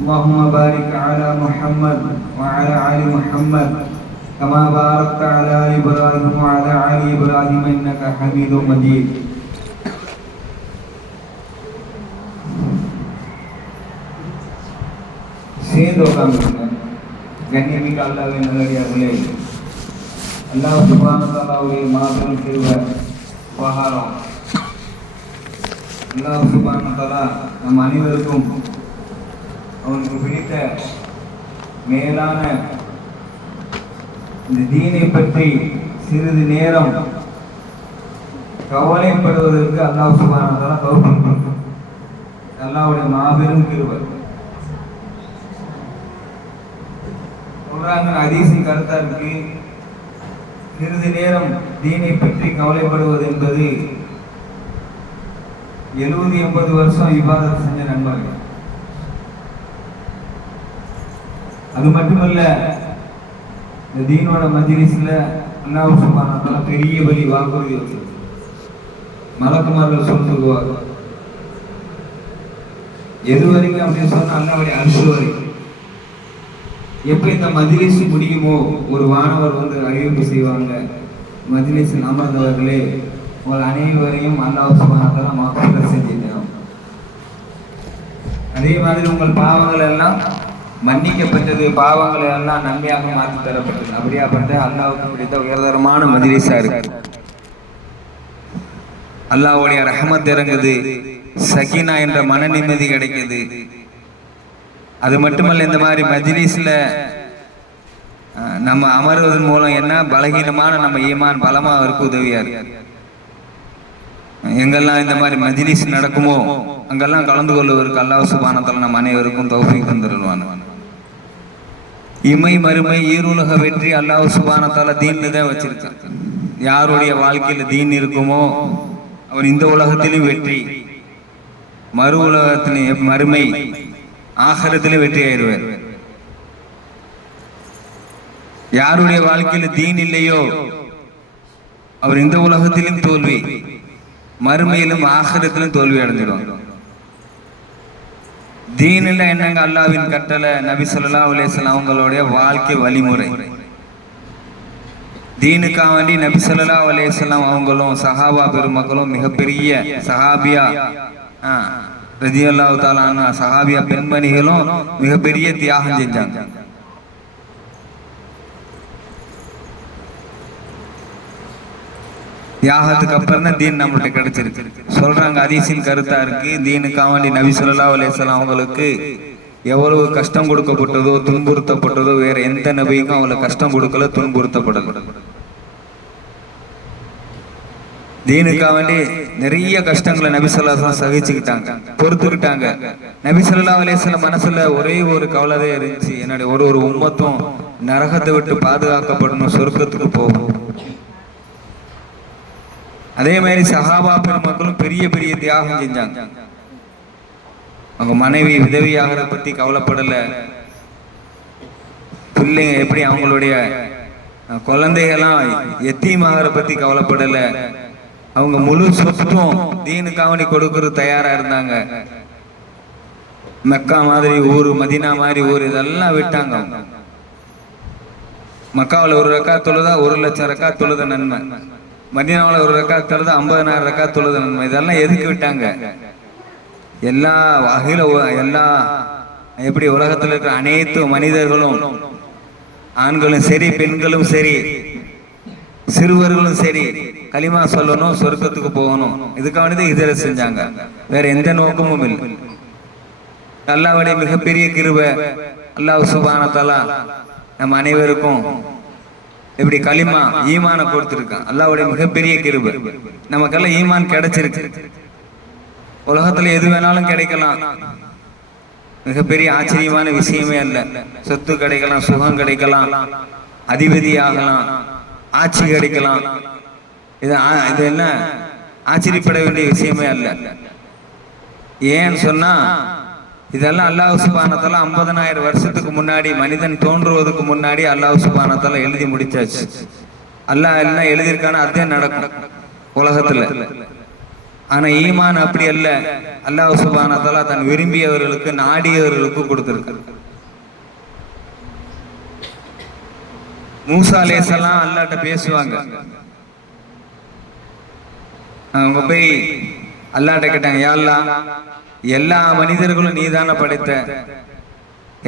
اللهم بارك على محمد وعلى آل محمد كما باركت على إبراهيم وعلى آل إبراهيم إنك حميد مجيد. சேர்ந்து உட்கார்ந்துருங்க. கண்ணியமிக்க அல்லாஹ்வின் நல்லடியார்களே, அல்லாஹ் சுப்ஹானஹு வ தஆலாவுடைய மாபெரும் கிருபை உபகாரம். அல்லாஹ் சுப்ஹானஹு வ தஆலா நம் அனைவருக்கும் அவனுக்கு பிடித்த மேலான இந்த தீனை பற்றி சிறிது நேரம் கவலைப்படுவதற்கு அல்லாஹ் சுப்ஹானஹு வ தஆலா தௌஃபீக் கொடுத்தார். அல்லாஹ்வுடைய மாபெரும் கிருபை. சொல்றாங்க, ஹதீஸின் கருத்தா இருக்கு, சிறிது நேரம் தீனை பற்றி கவலைப்படுவது என்பது 70-80 வருஷம் இபாதத் செஞ்ச நண்பர்கள். அது மட்டுமல்ல, இந்த தீனோட மஜ்லிஸ்ல அல்லாஹ் சுப்ஹானஹு வ தஆலா பெரிய வழி வாக்குறுதி வச்சிருக்கார். மலக்குமார்கள் சொல்லுவாங்க, எது வரைக்கும் அப்படின்னு சொன்னா அல்லாஹ்வுடைய அர்ஷ் வரைக்கும். எப்ப இந்த மஜ்லிஸ் முடியுமோ ஒரு வானவர் வந்து அறிவிப்பு செய்வாங்க, மஜ்லிஸில் அமர்ந்தவர்களே உங்கள் அனைவரையும் அல்லாஹ் சுப்ஹானஹு வ தஆலா மக்ஃபிரத் செஞ்சிட்டான். அதே மாதிரி உங்கள் பாவங்கள் எல்லாம் மன்னிக்கப்பட்டது, பாவங்களை எல்லாம் நன்மையாக மாற்றி தரப்பட்டது. அப்படியாப்பட்ட அல்லாஹ்வுக்கு பிடித்த உயர்தரமான மஜ்லிஸா இருக்கு. அல்லாஹ்வுடைய ரஹ்மத் இறங்குது, சகீனா என்ற மன நிம்மதி கிடைக்குது. அது மட்டுமல்ல, இந்த மாதிரி மஜ்லிஸ்ல நம்ம அமர்வதன் மூலம் என்ன பலகீனமான நம்ம ஈமான் பலமாவதற்கு உதவியா இருக்கு. எங்கெல்லாம் இந்த மாதிரி மஜ்லிஸ் நடக்குமோ அங்கெல்லாம் கலந்து கொள்வதற்கு அல்லாஹ் சுப்ஹானஹு வ தஆலா நம்ம அனைவருக்கும் தௌஃபீக் தந்துருவான். இமை மறுமை ஈருலக வெற்றி அல்லாஹ் சுப்ஹானஹு வ தஆலா தீன்ல தான் வச்சிருக்கான். யாருடைய வாழ்க்கையில தீன் இருக்குமோ அவர் இந்த உலகத்திலும் வெற்றி, மறு உலகத்திலும் மறுமை ஆகிரத்திலும் வெற்றி ஆயிடுவார். யாருடைய வாழ்க்கையில தீன் இல்லையோ அவர் இந்த உலகத்திலும் தோல்வி, மறுமையிலும் ஆகிரத்திலும் தோல்வி அடைஞ்சிடும். தீனில் என்னங்க அல்லாஹ்வின் கட்டளை, நபி ஸல்லல்லாஹு அலைஹி வஸல்லம் அவங்களுடைய வாழ்க்கை வழிமுறை. தீனுக்காக வேண்டி நபி ஸல்லல்லாஹு அலைஹி வஸல்லம் அவங்களும் சஹாபா பெருமக்களும் மிகப்பெரிய சஹாபியா ரலியல்லாஹு தஆலா அன்ஹா சஹாபியா பெண்மணிகளும் மிகப்பெரிய தியாகம் செஞ்சாங்க. தியாகத்துக்கு அப்புறம் தான் தீன் நம்மகிட்ட கிடைச்சிருக்கு. சொல்றாங்க, ஹதீஸின் கருத்தா இருக்கு, தீனுக்காக வேண்டி நபி ஸல்லல்லாஹு அலைஹி வஸல்லம் அவங்களுக்கு எவ்வளவு கஷ்டம் கொடுக்கப்பட்டதோ துன்புறுத்தப்பட்டதோ வேற எந்த நபிக்கும் அவங்களுக்கு கஷ்டம் கொடுக்கல, துன்புறுத்தப்படல. தீனுக்காக வேண்டி நிறைய கஷ்டங்களை நபி ஸல்லல்லாஹு அலைஹி வஸல்லம் சகிச்சுக்கிட்டாங்க, பொறுத்துக்கிட்டாங்க. நபி ஸல்லல்லாஹு அலைஹி வஸல்லம் மனசுல ஒரே ஒரு கவலை இருந்துச்சு, என்னுடைய ஒரு உம்மத்தும் நரகத்தை விட்டு பாதுகாக்கப்படணும், சொர்க்கத்துக்கு போகும். அதே மாதிரி சஹாபா பெருமக்களும் பெரிய பெரிய தியாகம் செஞ்சாங்க. அவங்க மனைவி விதவியாகிறத பத்தி கவலைப்படல, பிள்ளைங்க எப்படி அவங்களுடைய குழந்தைகள்லாம் எத்தீமாகிற பத்தி கவலைப்படல. அவங்க முழு சொத்தும் தீனுக்காவணி கொடுக்கறது தயாரா இருந்தாங்க. மெக்கா மாதிரி ஊரு, மதீனா மாதிரி ஊர் இதெல்லாம் விட்டாங்க. மக்காவில் ஒரு ரக்காத் தொழுதா 1 லட்சம் ரக்காத் தொழுத நன்மை, மதீனாவில் ஒரு ரக்காத் தொழுதா 50,000 ரக்காத் தொழுத நன்மை. இதெல்லாம் எதுக்கு விட்டாங்க? எல்லா வகையில எல்லா எப்படி உலகத்தில் இருக்கிற அனைத்து மனிதர்களும், ஆண்களும் சரி பெண்களும் சரி சிறுவர்களும் சரி கலிமா சொல்லணும், சொர்க்கத்துக்கு போகணும். இதுக்காக ஹிஜ்ரத் செஞ்சாங்க, வேற எந்த நோக்கமும் இல்லை. அல்லாஹ்வுடைய மிகப்பெரிய கிருபை, அல்லாஹ் சுப்ஹானஹு வ தஆலா நம்ம அனைவருக்கும் எப்படி களிமா ஈமான கொடுத்திருக்கான். அல்லாஹ்வுடைய மிகப்பெரிய கிருபை, நமக்கெல்லாம் ஈமான் கிடைச்சிருக்கு. உலகத்துல எது வேணாலும் கிடைக்கலாம், மிகப்பெரிய ஆச்சரியமான விஷயமே அல்ல. சொத்து கிடைக்கலாம், சுகம் கிடைக்கலாம், அதிபதி ஆகலாம், ஆட்சி கிடைக்கலாம். இது என்ன ஆச்சரியப்பட வேண்டிய விஷயமே அல்ல. ஏன்னு சொன்னா இதெல்லாம் அல்லாஹ் சுப்ஹானஹு வ தஆலா 50,000 வருஷத்துக்கு முன்னாடி மனிதன் தோன்றுவதற்கு முன்னாடி அல்லாஹ் சுப்ஹானஹு வ தஆலா எழுதி முடிச்சாச்சு. அல்லாஹ் எல்லாம் எழுதியிருக்கான அதே நடக்கும் உலகத்துல. ஆனா ஈமான் அப்படி அல்ல. அல்லாஹ் சுப்ஹானஹு வ தஆலா தன் விரும்பியவர்களுக்கு நாடியவர்களுக்கு கொடுத்திருக்கிறார். மூசா அலைஹிஸ்ஸலாம் அல்லாஹ்ட்ட பேசுவாங்க. அவங்க போய் அல்லாஹ்ட்ட கேட்டாங்க, யா அல்லாஹ், எல்லா மனிதர்களும் நீதானே படைத்த,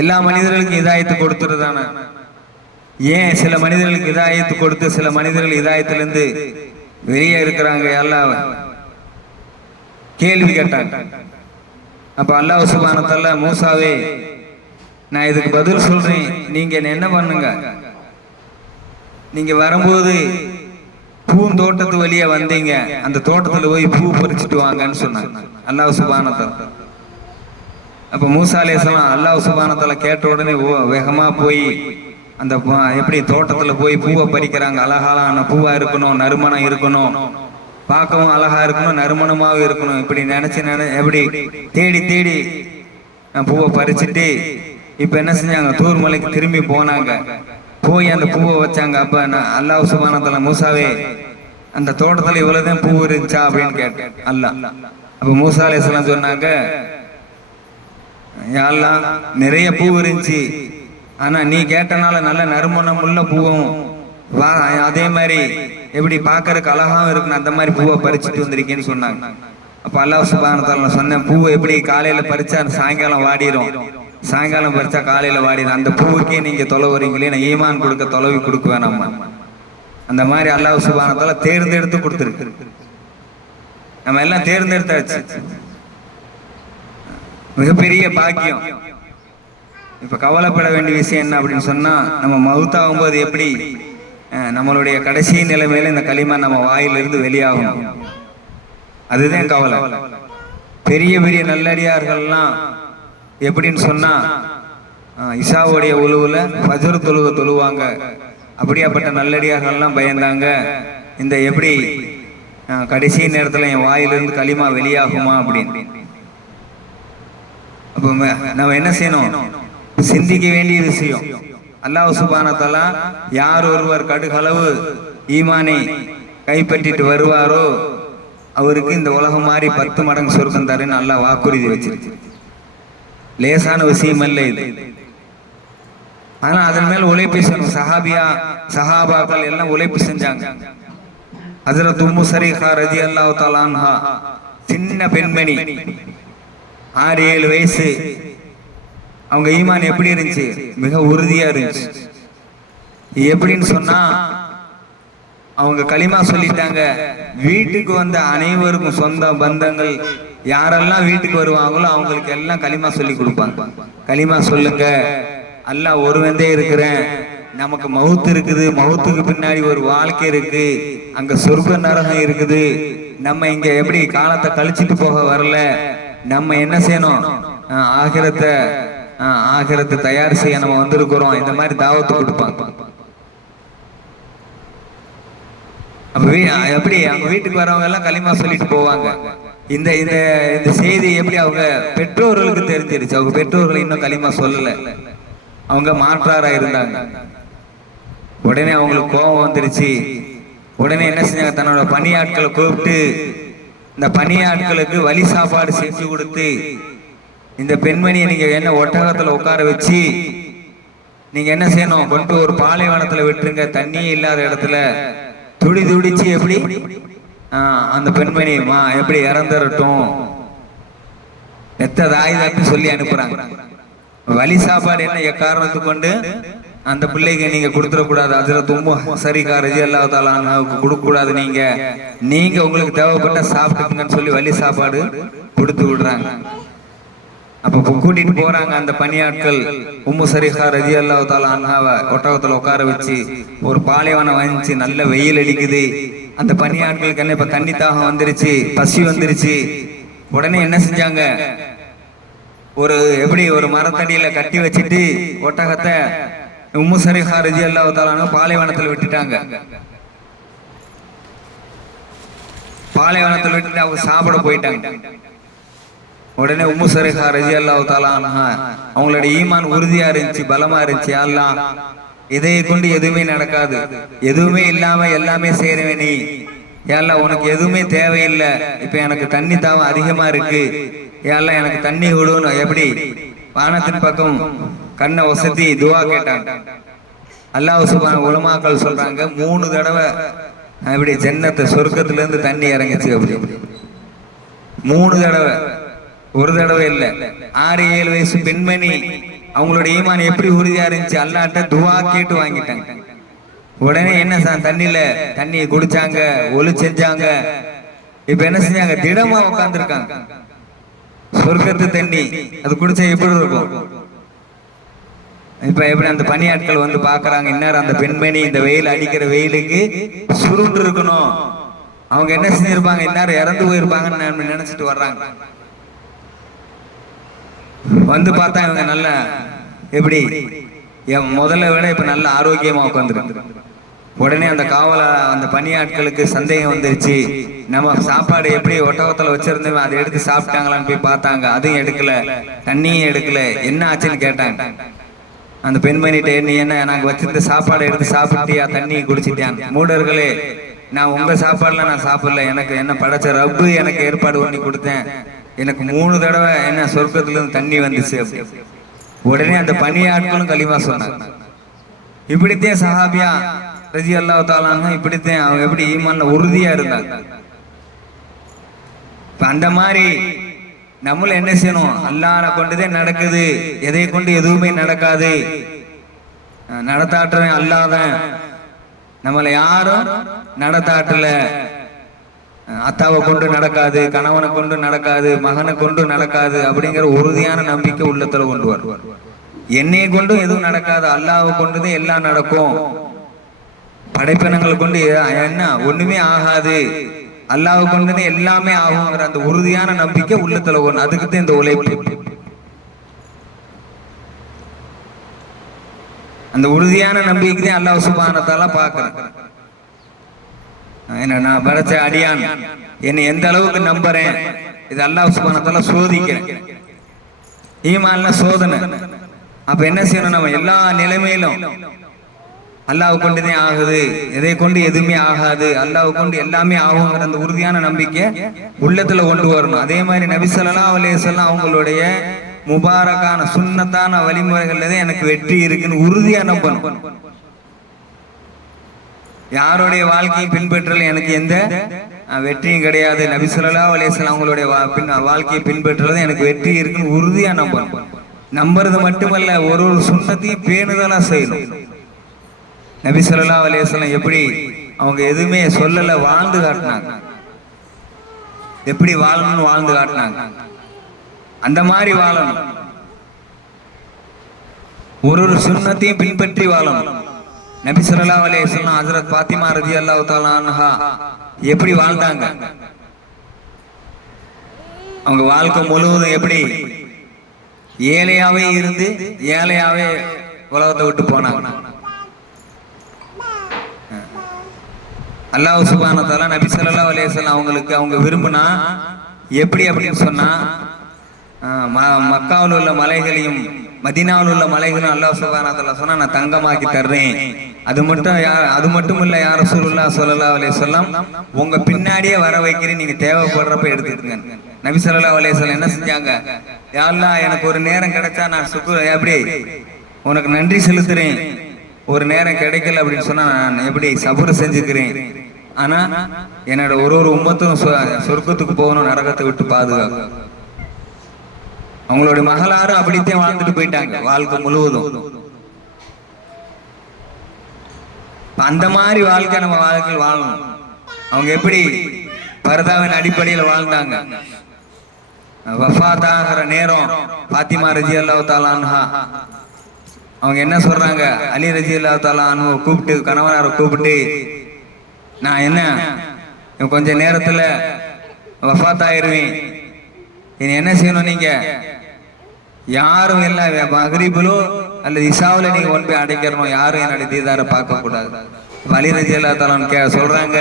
எல்லா மனிதர்களுக்கும் இதாயத்து கொடுத்துருதானே, ஏன் சில மனிதர்களுக்கு இதாயத்து கொடுத்து சில மனிதர்கள் இதாயத்திலிருந்து வெளியே இருக்கிறாங்க யா அல்லாஹ் கேள்வி கேட்டாங்க. அப்ப அல்லாஹ் சுப்ஹானஹு வ தஆலா, மூசாவே நான் இதுக்கு பதில் சொல்றேன், நீங்க என்ன பண்ணுங்க, நீங்க வரும்போது பூந்தோட்டத்து வழியா வந்தீங்க, அந்த தோட்டத்துல போய் பூ பறிச்சுட்டு வாங்கன்னு சொன்னாங்க அல்லாஹ் சுப்ஹானஹு வ தஆலா. அப்ப மூசா அலைஹிஸ்ஸலாம் அல்லாஹ் சுப்ஹானஹு வ தஆலா கேட்ட உடனே வேகமா போய் அந்த எப்படி தோட்டத்துல போய் பூவை பறிக்கிறாங்க. அழகான பூவா இருக்கணும், நறுமணம் இருக்கணும், பார்க்கவும் அழகா இருக்கணும், நறுமணமாவும் இருக்கணும், இப்படி நினைச்சு எப்படி தேடி தேடி பூவை பறிச்சுட்டு இப்ப என்ன செஞ்சாங்க, தூர் மலைக்கு திரும்பி போனாங்க. போய் அந்த பூவை வச்சாங்க. அப்ப அல்லாஹ் சுப்ஹானஹு வ தஆலா, மூசாவே அந்த தோட்டத்துல இவ்வளவுதான் பூ இருந்துச்சா அப்படின்னு கேட்டேன் அல்லாஹ். அப்ப மூசா அலைஹிஸ்ஸலாம் சொன்னாங்க, யா அல்லாஹ், நிறைய பூ இருந்துச்சு, ஆனா நீ கேட்டனால நல்ல நறுமணம் உள்ள பூவும் அதே மாதிரி எப்படி பாக்குறதுக்கு அழகாவும் இருக்குன்னு அந்த மாதிரி பூவை பறிச்சுட்டு வந்திருக்கேன்னு சொன்னாங்க. அப்ப அல்லாஹ் சுப்ஹானஹு வ தஆலா சொன்னேன், பூவை எப்படி காலையில பறிச்சா சாயங்காலம் வாடிடும், சாயங்காலம் பறிச்சா காலையில வாடிடும், அந்த பூவுக்கே நீங்க தொலைவீங்களே, நான் ஈமான் கொடுக்க தொலைவி கொடுக்க வேணாமா, அந்த மாதிரி அல்லாஹ் சுப்ஹானஹு வ தஆலா தேர்ந்தெடுத்து கொடுத்துருக்கு. நம்ம எல்லாம் தேர்ந்தெடுத்தாச்சு, மிகப்பெரிய பாக்கியம். இப்ப கவலைப்பட வேண்டிய விஷயம் என்ன அப்படின்னு சொன்னா, நம்ம மவுத்தாகும் போது எப்படி நம்மளுடைய கடைசி நிலைமையில இந்த களிமா நம்ம வாயிலிருந்து வெளியாகும், அதுதான் கவலை. பெரிய பெரிய நல்லடியார்கள்லாம் எப்படின்னு சொன்னா, இசாவுடைய உழுவுல ஃபஜ்ர் தொழுவாங்க. அப்படியாப்பட்ட நல்லடியார்கள்லாம் பயந்தாங்க, இந்த எப்படி கடைசி நேரத்துல என் வாயிலிருந்து களிமா வெளியாகுமா அப்படின்னு. அப்ப நம்ம என்ன செய்யணும், சிந்திக்க வேண்டிய விஷயம். அல்லாஹ் சுப்ஹானஹு வ தஆலா யார் ஒருவர் கடுகளவு ஈமானை கைப்பற்றிட்டு வருவாரோ அவருக்கு இந்த உலகம் மாதிரி 10 மடங்கு சொர்க்கம் தரேன்னு அல்லாஹ் வாக்குறுதி வச்சிருக்கு. லேசான விஷயம் அல்ல இது. ஆனா அதன் மேல் உழைப்பு செய்யணும். சஹாபாக்கள் எல்லாம் உழைப்பு செஞ்சாங்க. ஹஜ்ரத் உம்மு ஸரீஹா ரலியல்லாஹு தஆலா அன்ஹா, சின்ன பெண்மணி, 6-7 வயசு. அவங்க ஈமான் எப்படி இருந்துச்சு, மிக உறுதியா இருந்துச்சு. எப்படின்னு சொன்னா, அவங்க களிமா சொல்லிட்டாங்க. வீட்டுக்கு வந்த அனைவருக்கும், சொந்த பந்தங்கள் யாரெல்லாம் வீட்டுக்கு வருவாங்களோ அவங்களுக்கு எல்லாம் களிமா சொல்லி கொடுப்பாங்க. களிமா சொல்லுங்க, அல்லாஹ் ஒருவந்தே இருக்கிறேன், நமக்கு மவுத் இருக்குது, மவுத்துக்கு பின்னாடி ஒரு வாழ்க்கை இருக்கு, அங்க சொர்க்க நரகம் இருக்குது, நம்ம இங்க எப்படி காலத்தை கழிச்சிட்டு போக வரல, நம்ம என்ன செய்யணும், ஆகிரத்தை தயார் செய்ய நம்ம வந்திருக்கிறோம், இந்த மாதிரி தாவத்து கொடுப்பாங்க. எப்படி அவங்க வீட்டுக்கு வரவங்க எல்லாம் களிமா சொல்லிட்டு போவாங்க. இந்த இந்த செய்தி எப்படி அவங்க பெற்றோர்களுக்கு தெரிஞ்சிருச்சு. அவங்க பெற்றோர்கள் இன்னும் களிமா சொல்லல, அவங்க மாற்றாரா இருந்தாங்க. உடனே அவங்களுக்கு கோபம் வந்துருச்சு. உடனே என்ன செஞ்சாங்க, தன்னோட பணியாட்களை கூப்பிட்டு இந்த பணியாட்களுக்கு வழி சாப்பாடு செஞ்சு கொடுத்து, இந்த பெண்மணியை நீங்க என்ன ஒட்டகத்துல உட்கார வச்சு நீங்க என்ன செய்யணும், கொண்டு ஒரு பாலைவனத்துல விட்டுருங்க, தண்ணியே இல்லாத இடத்துல. துடிச்சு எப்படி அந்த பெண்மணி எப்படி இறந்துடட்டும், எத்ததாயுதன்னு சொல்லி அனுப்புறாங்க. வழி சாப்பாடு என்ன எக்காரணத்து கொண்டு அந்த பிள்ளைக்கு நீங்க கொடுத்துடக்கூடாது, ஹஜ்ரத் உம்மு ஸரீஹா ரலியல்லாஹு தஆலா அன்ஹாவுக்கு கொடுக்க கூடாது, நீங்க உங்களுக்கு தேவைப்பட்ட சாப்பிட்டுங்கன்னு சொல்லி வழி சாப்பாடு கொடுத்து விடுறாங்க. அப்ப கூட்டிட்டு போறாங்க அந்த பணியாட்கள். உம்மு ஸரீஹா ரலியல்லாஹு தஆலா அன்ஹாவை ஒட்டகத்துல உட்கார வச்சு, ஒரு பாலைவனம் வந்துச்சு, நல்ல வெயில் அடிக்குது. அந்த பணியாட்களுக்கு என்ன இப்ப தண்ணி தாகம் வந்துருச்சு, பசி வந்துருச்சு. உடனே என்ன செஞ்சாங்க, ஒரு மரத்தடியில கட்டி வச்சுட்டு ஒட்டகத்தை உம்மு ஸரீஹா ரலியல்லாஹு தஆலா பாலைவனத்துல விட்டுட்டாங்க. பாலைவனத்துல விட்டுட்டு அவங்க சாப்பிட போயிட்டாங்க. உடனே உம்மு ஸரீஹா ரலியல்லாஹு தஆலா அன்ஹா, அவங்களோட ஈமான் உறுதியா இருந்துச்சு, பலமா இருந்துச்சு. அல்லாஹ் இதை கொண்டு எதுவுமே நடக்காது, எதுவுமே இல்லாம எல்லாமே செய்யறவே நீ, ஏல்ல உனக்கு எதுவுமே தேவையில்லை, இப்ப எனக்கு தண்ணி தாவம் அதிகமா இருக்கு, ஏல்ல எனக்கு தண்ணி விடுன்னு எப்படி வானத்தின் பக்கம் கண்ணை வசதி துவா கேட்டாங்க. அல்லாஹ் சுப்ஹானஹு உலமாக்கள் சொல்றாங்க 3 தடவை அப்படி ஜன்னத்தை சொர்க்கத்துல இருந்து தண்ணி இறங்கிச்சு. அப்படி 3 தடவை, ஒரு தடவை இல்லை. 6-7 வயசு பெண்மணி அவங்களோட ஈமான் எப்படி உறுதியா இருந்துச்சு, அல்லாஹ்ட்ட துவா கேட்டு வாங்கிட்டாங்க. உடனே என்ன தண்ணியில தண்ணியை குடிச்சாங்க, ஒளி செஞ்சாங்க. இப்ப என்ன செஞ்சாங்க, திடமா உட்கார்ந்துருக்காங்க. சொர்க்கத்து தண்ணி அது குடிச்சா எப்படி இருக்கும்? இப்ப எப்படி அந்த பணியாட்கள் வந்து பாக்குறாங்க, இந்நேரம் அந்த பெண்மணி இந்த வெயில் அடிக்கிற வெயிலுக்கு சுருண்டு இருக்கணும், அவங்க என்ன செஞ்சிருப்பாங்க, இந்நேரம் இறந்து போயிருப்பாங்கன்னு நினைச்சிட்டு வர்றாங்க. வந்து பார்த்தா இவங்க நல்ல எப்படி முதல்ல விட இப்ப நல்ல ஆரோக்கியமா உட்காந்துருக்கு. உடனே அந்த அந்த பணியாட்களுக்கு சந்தேகம் வந்துருச்சு, நம்ம சாப்பாடு எப்படி ஒட்டகத்துல வச்சிருந்தோம் அதை எடுத்து சாப்பிட்டாங்களான்னு போய் பார்த்தாங்க, அதையும் எடுக்கல, தண்ணியும் எடுக்கல. என்ன ஆச்சுன்னு கேட்டாங்க. அந்த பெண்மணிட்ட, நீ என்ன நாங்க வச்சிருந்த சாப்பாடை எடுத்து சாப்பிட்டியா, தண்ணி குடிச்சிட்டியான்? மூடர்களே, நான் உங்க சாப்பாடுல நான் சாப்பிடல, எனக்கு என்ன படைச்ச ரப்பு எனக்கு ஏற்பாடு பண்ணி கொடுத்தேன், எனக்கு 3 தடவை என்ன சொர்க்கத்துல இருந்து தண்ணி வந்துச்சு. உடனே அந்த பணியாட்களும் கலிமா சொன்னாங்க. இப்படித்தான் சஹாபியா ரலியல்லாஹு தஆலா இப்படித்தான் அவங்க எப்படி ஈமான்ல உறுதியா இருந்தாங்க. அந்த மாதிரி நம்மள என்ன செய்யணும், அல்லாஹ்வை கொண்டுதான் நடக்குது, எதை கொண்டு எதுவுமே நடக்காது, நடத்தாட்டுறேன் அல்லாஹ்தான், நம்மளை யாரும் நடத்தாட்டல, அத்தாவை கொண்டு நடக்காது, கணவனை கொண்டு நடக்காது, மகனை கொண்டு நடக்காது அப்படிங்கிற உறுதியான நம்பிக்கை உள்ளத்துல கொண்டு வரும். என்னைய கொண்டு எதுவும் நடக்காது, அல்லாஹ்வை கொண்டுதான் எல்லாம் நடக்கும், படைப்பினங்களை கொண்டு என்ன ஒண்ணுமே ஆகாது, அல்லாஹ்வை கொண்டுதான் எல்லாமே ஆகுங்கிற அந்த உறுதியான நம்பிக்கை உள்ளத்துல ஒண்ணு. அதுக்குதான் இந்த உழைப்பு. அந்த உறுதியான நம்பிக்கை தான் அல்லாஹ் சுப்ஹானஹு வ தஆலா பார்க்கறேன். என்ன நான் படைச்ச அடியான் என்னை எந்த அளவுக்கு நம்புறேன், இது அல்லாஹ் சுப்ஹானஹு வ தஆலா சோதிக்கிறேன். ஈமான்ல சோதனை. அப்ப என்ன செய்யணும், நம்ம எல்லா நிலைமையிலும் அல்லாஹ் கொண்டுதான் ஆகுது, எதை கொண்டு எதுவுமே ஆகாது, அல்லாஹ் கொண்டு எல்லாமே ஆகுங்கிற அந்த உறுதியான நம்பிக்கை உள்ளத்துல கொண்டு வரணும். அதே மாதிரி நபி ஸல்லல்லாஹு அலைஹி வஸல்லம் அவங்களுடைய முபாரக்கான சுன்னத்தான வழிமுறைகள்ல தான் எனக்கு வெற்றி இருக்குன்னு உறுதியா நம்பணும். யாருடைய வாழ்க்கையை பின்பற்றல எனக்கு எந்த வெற்றியும் கிடையாது, நபி ஸல்லல்லாஹு அலைஹி வஸல்லம் அவங்களுடைய வாழ்க்கையை பின்பற்றுறது எனக்கு வெற்றி இருக்குன்னு உறுதியா நம்பணும். நம்புறது மட்டுமல்ல, ஒரு சுன்னத்தையும் பேணுதலா செய்யணும். நபி ஸல்லல்லாஹு அலைஹி வஸல்லம் எப்படி அவங்க எதுவுமே சொல்லல, வாழ்ந்து காட்டினாங்க. எப்படி வாழணும்னு வாழ்ந்து காட்டினாங்க. அந்த மாதிரி வாழணும். ஒரு சுன்னத்தையும் பின்பற்றி வாழணும். நபி ஸல்லல்லாஹு அலைஹி வஸல்லம் ஹஜ்ரத் ஃபாத்திமா ரலியல்லாஹு தஆலா அன்ஹா எப்படி வாழ்ந்தாங்க, அவங்க வாழ்க்கை முழுவதும் எப்படி ஏழையாவே இருந்து ஏழையாவே உலகத்தை விட்டு போனாங்க. அல்லாஹ் சுப்ஹானஹு வ தஆலா நபி ஸல்லல்லாஹு அலைஹி வஸல்லம் அவங்களுக்கு அவங்க விரும்பினா எப்படி அப்படின்னு சொன்னா, மக்காவில் உள்ள மலைகளையும் மதீனாவில் உள்ள மலைகளையும் அல்லாஹ் சுப்ஹானஹு வ தஆலா சொன்னா, நான் தங்கமாக்கி தர்றேன். அது மட்டும் இல்ல, யா ரசூலுல்லாஹ் ஸல்லல்லாஹு அலைஹி வஸல்லம் உங்க பின்னாடியே வர வைக்கிறேன், நீங்க தேவைப்படுறப்ப எடுத்துக்கங்க. நபி ஸல்லல்லாஹு அலைஹி வஸல்லம் என்ன செஞ்சாங்க, யா அல்லாஹ் எனக்கு ஒரு நேரம் கிடைச்சா நான் எப்படி உனக்கு நன்றி செலுத்துறேன், ஒரு நேரம் கிடைக்கல அப்படின்னு சொன்னா நான் எப்படி சபர் செஞ்சுக்கிறேன். ஆனா என்னோட ஒரு உம்மத்தும் சொர்க்கத்துக்கு போகணும், நரகத்தை விட்டு பாதுகாக்கும். அவங்களுடைய மகளாரும் அப்படித்தான் வாழ்ந்துட்டு போயிட்டாங்க வாழ்க்கை முழுவதும். அந்த மாதிரி வாழ்க்கை நம்ம வாழ்க்கையில் வாழணும். அவங்க எப்படி பர்தாவின் அடிப்படையில் வாழ்ந்தாங்க. வஃபாத் ஆகிற நேரம் ஃபாத்திமா ரலியல்லாஹு தஆலா அன்ஹா அவங்க என்ன சொல்றாங்க, அலி ரலியல்லாஹு தஆலா அன்ஹு கூப்பிட்டு, கணவனாரை கூப்பிட்டு, நான் என்ன கொஞ்ச நேரத்துல வஃபாத் ஆயிருவேன், இனி என்ன செய்யணும், நீங்க யாரும் இல்ல மக்ரிபிலோ அல்லது இசாவுல நீங்க கொண்டு போய் அடைக்கிறணும், யாரும் என்னுடைய தீதாரை பார்க்க கூடாது. அலி ரலியல்லாஹு தஆலா சொல்றாங்க,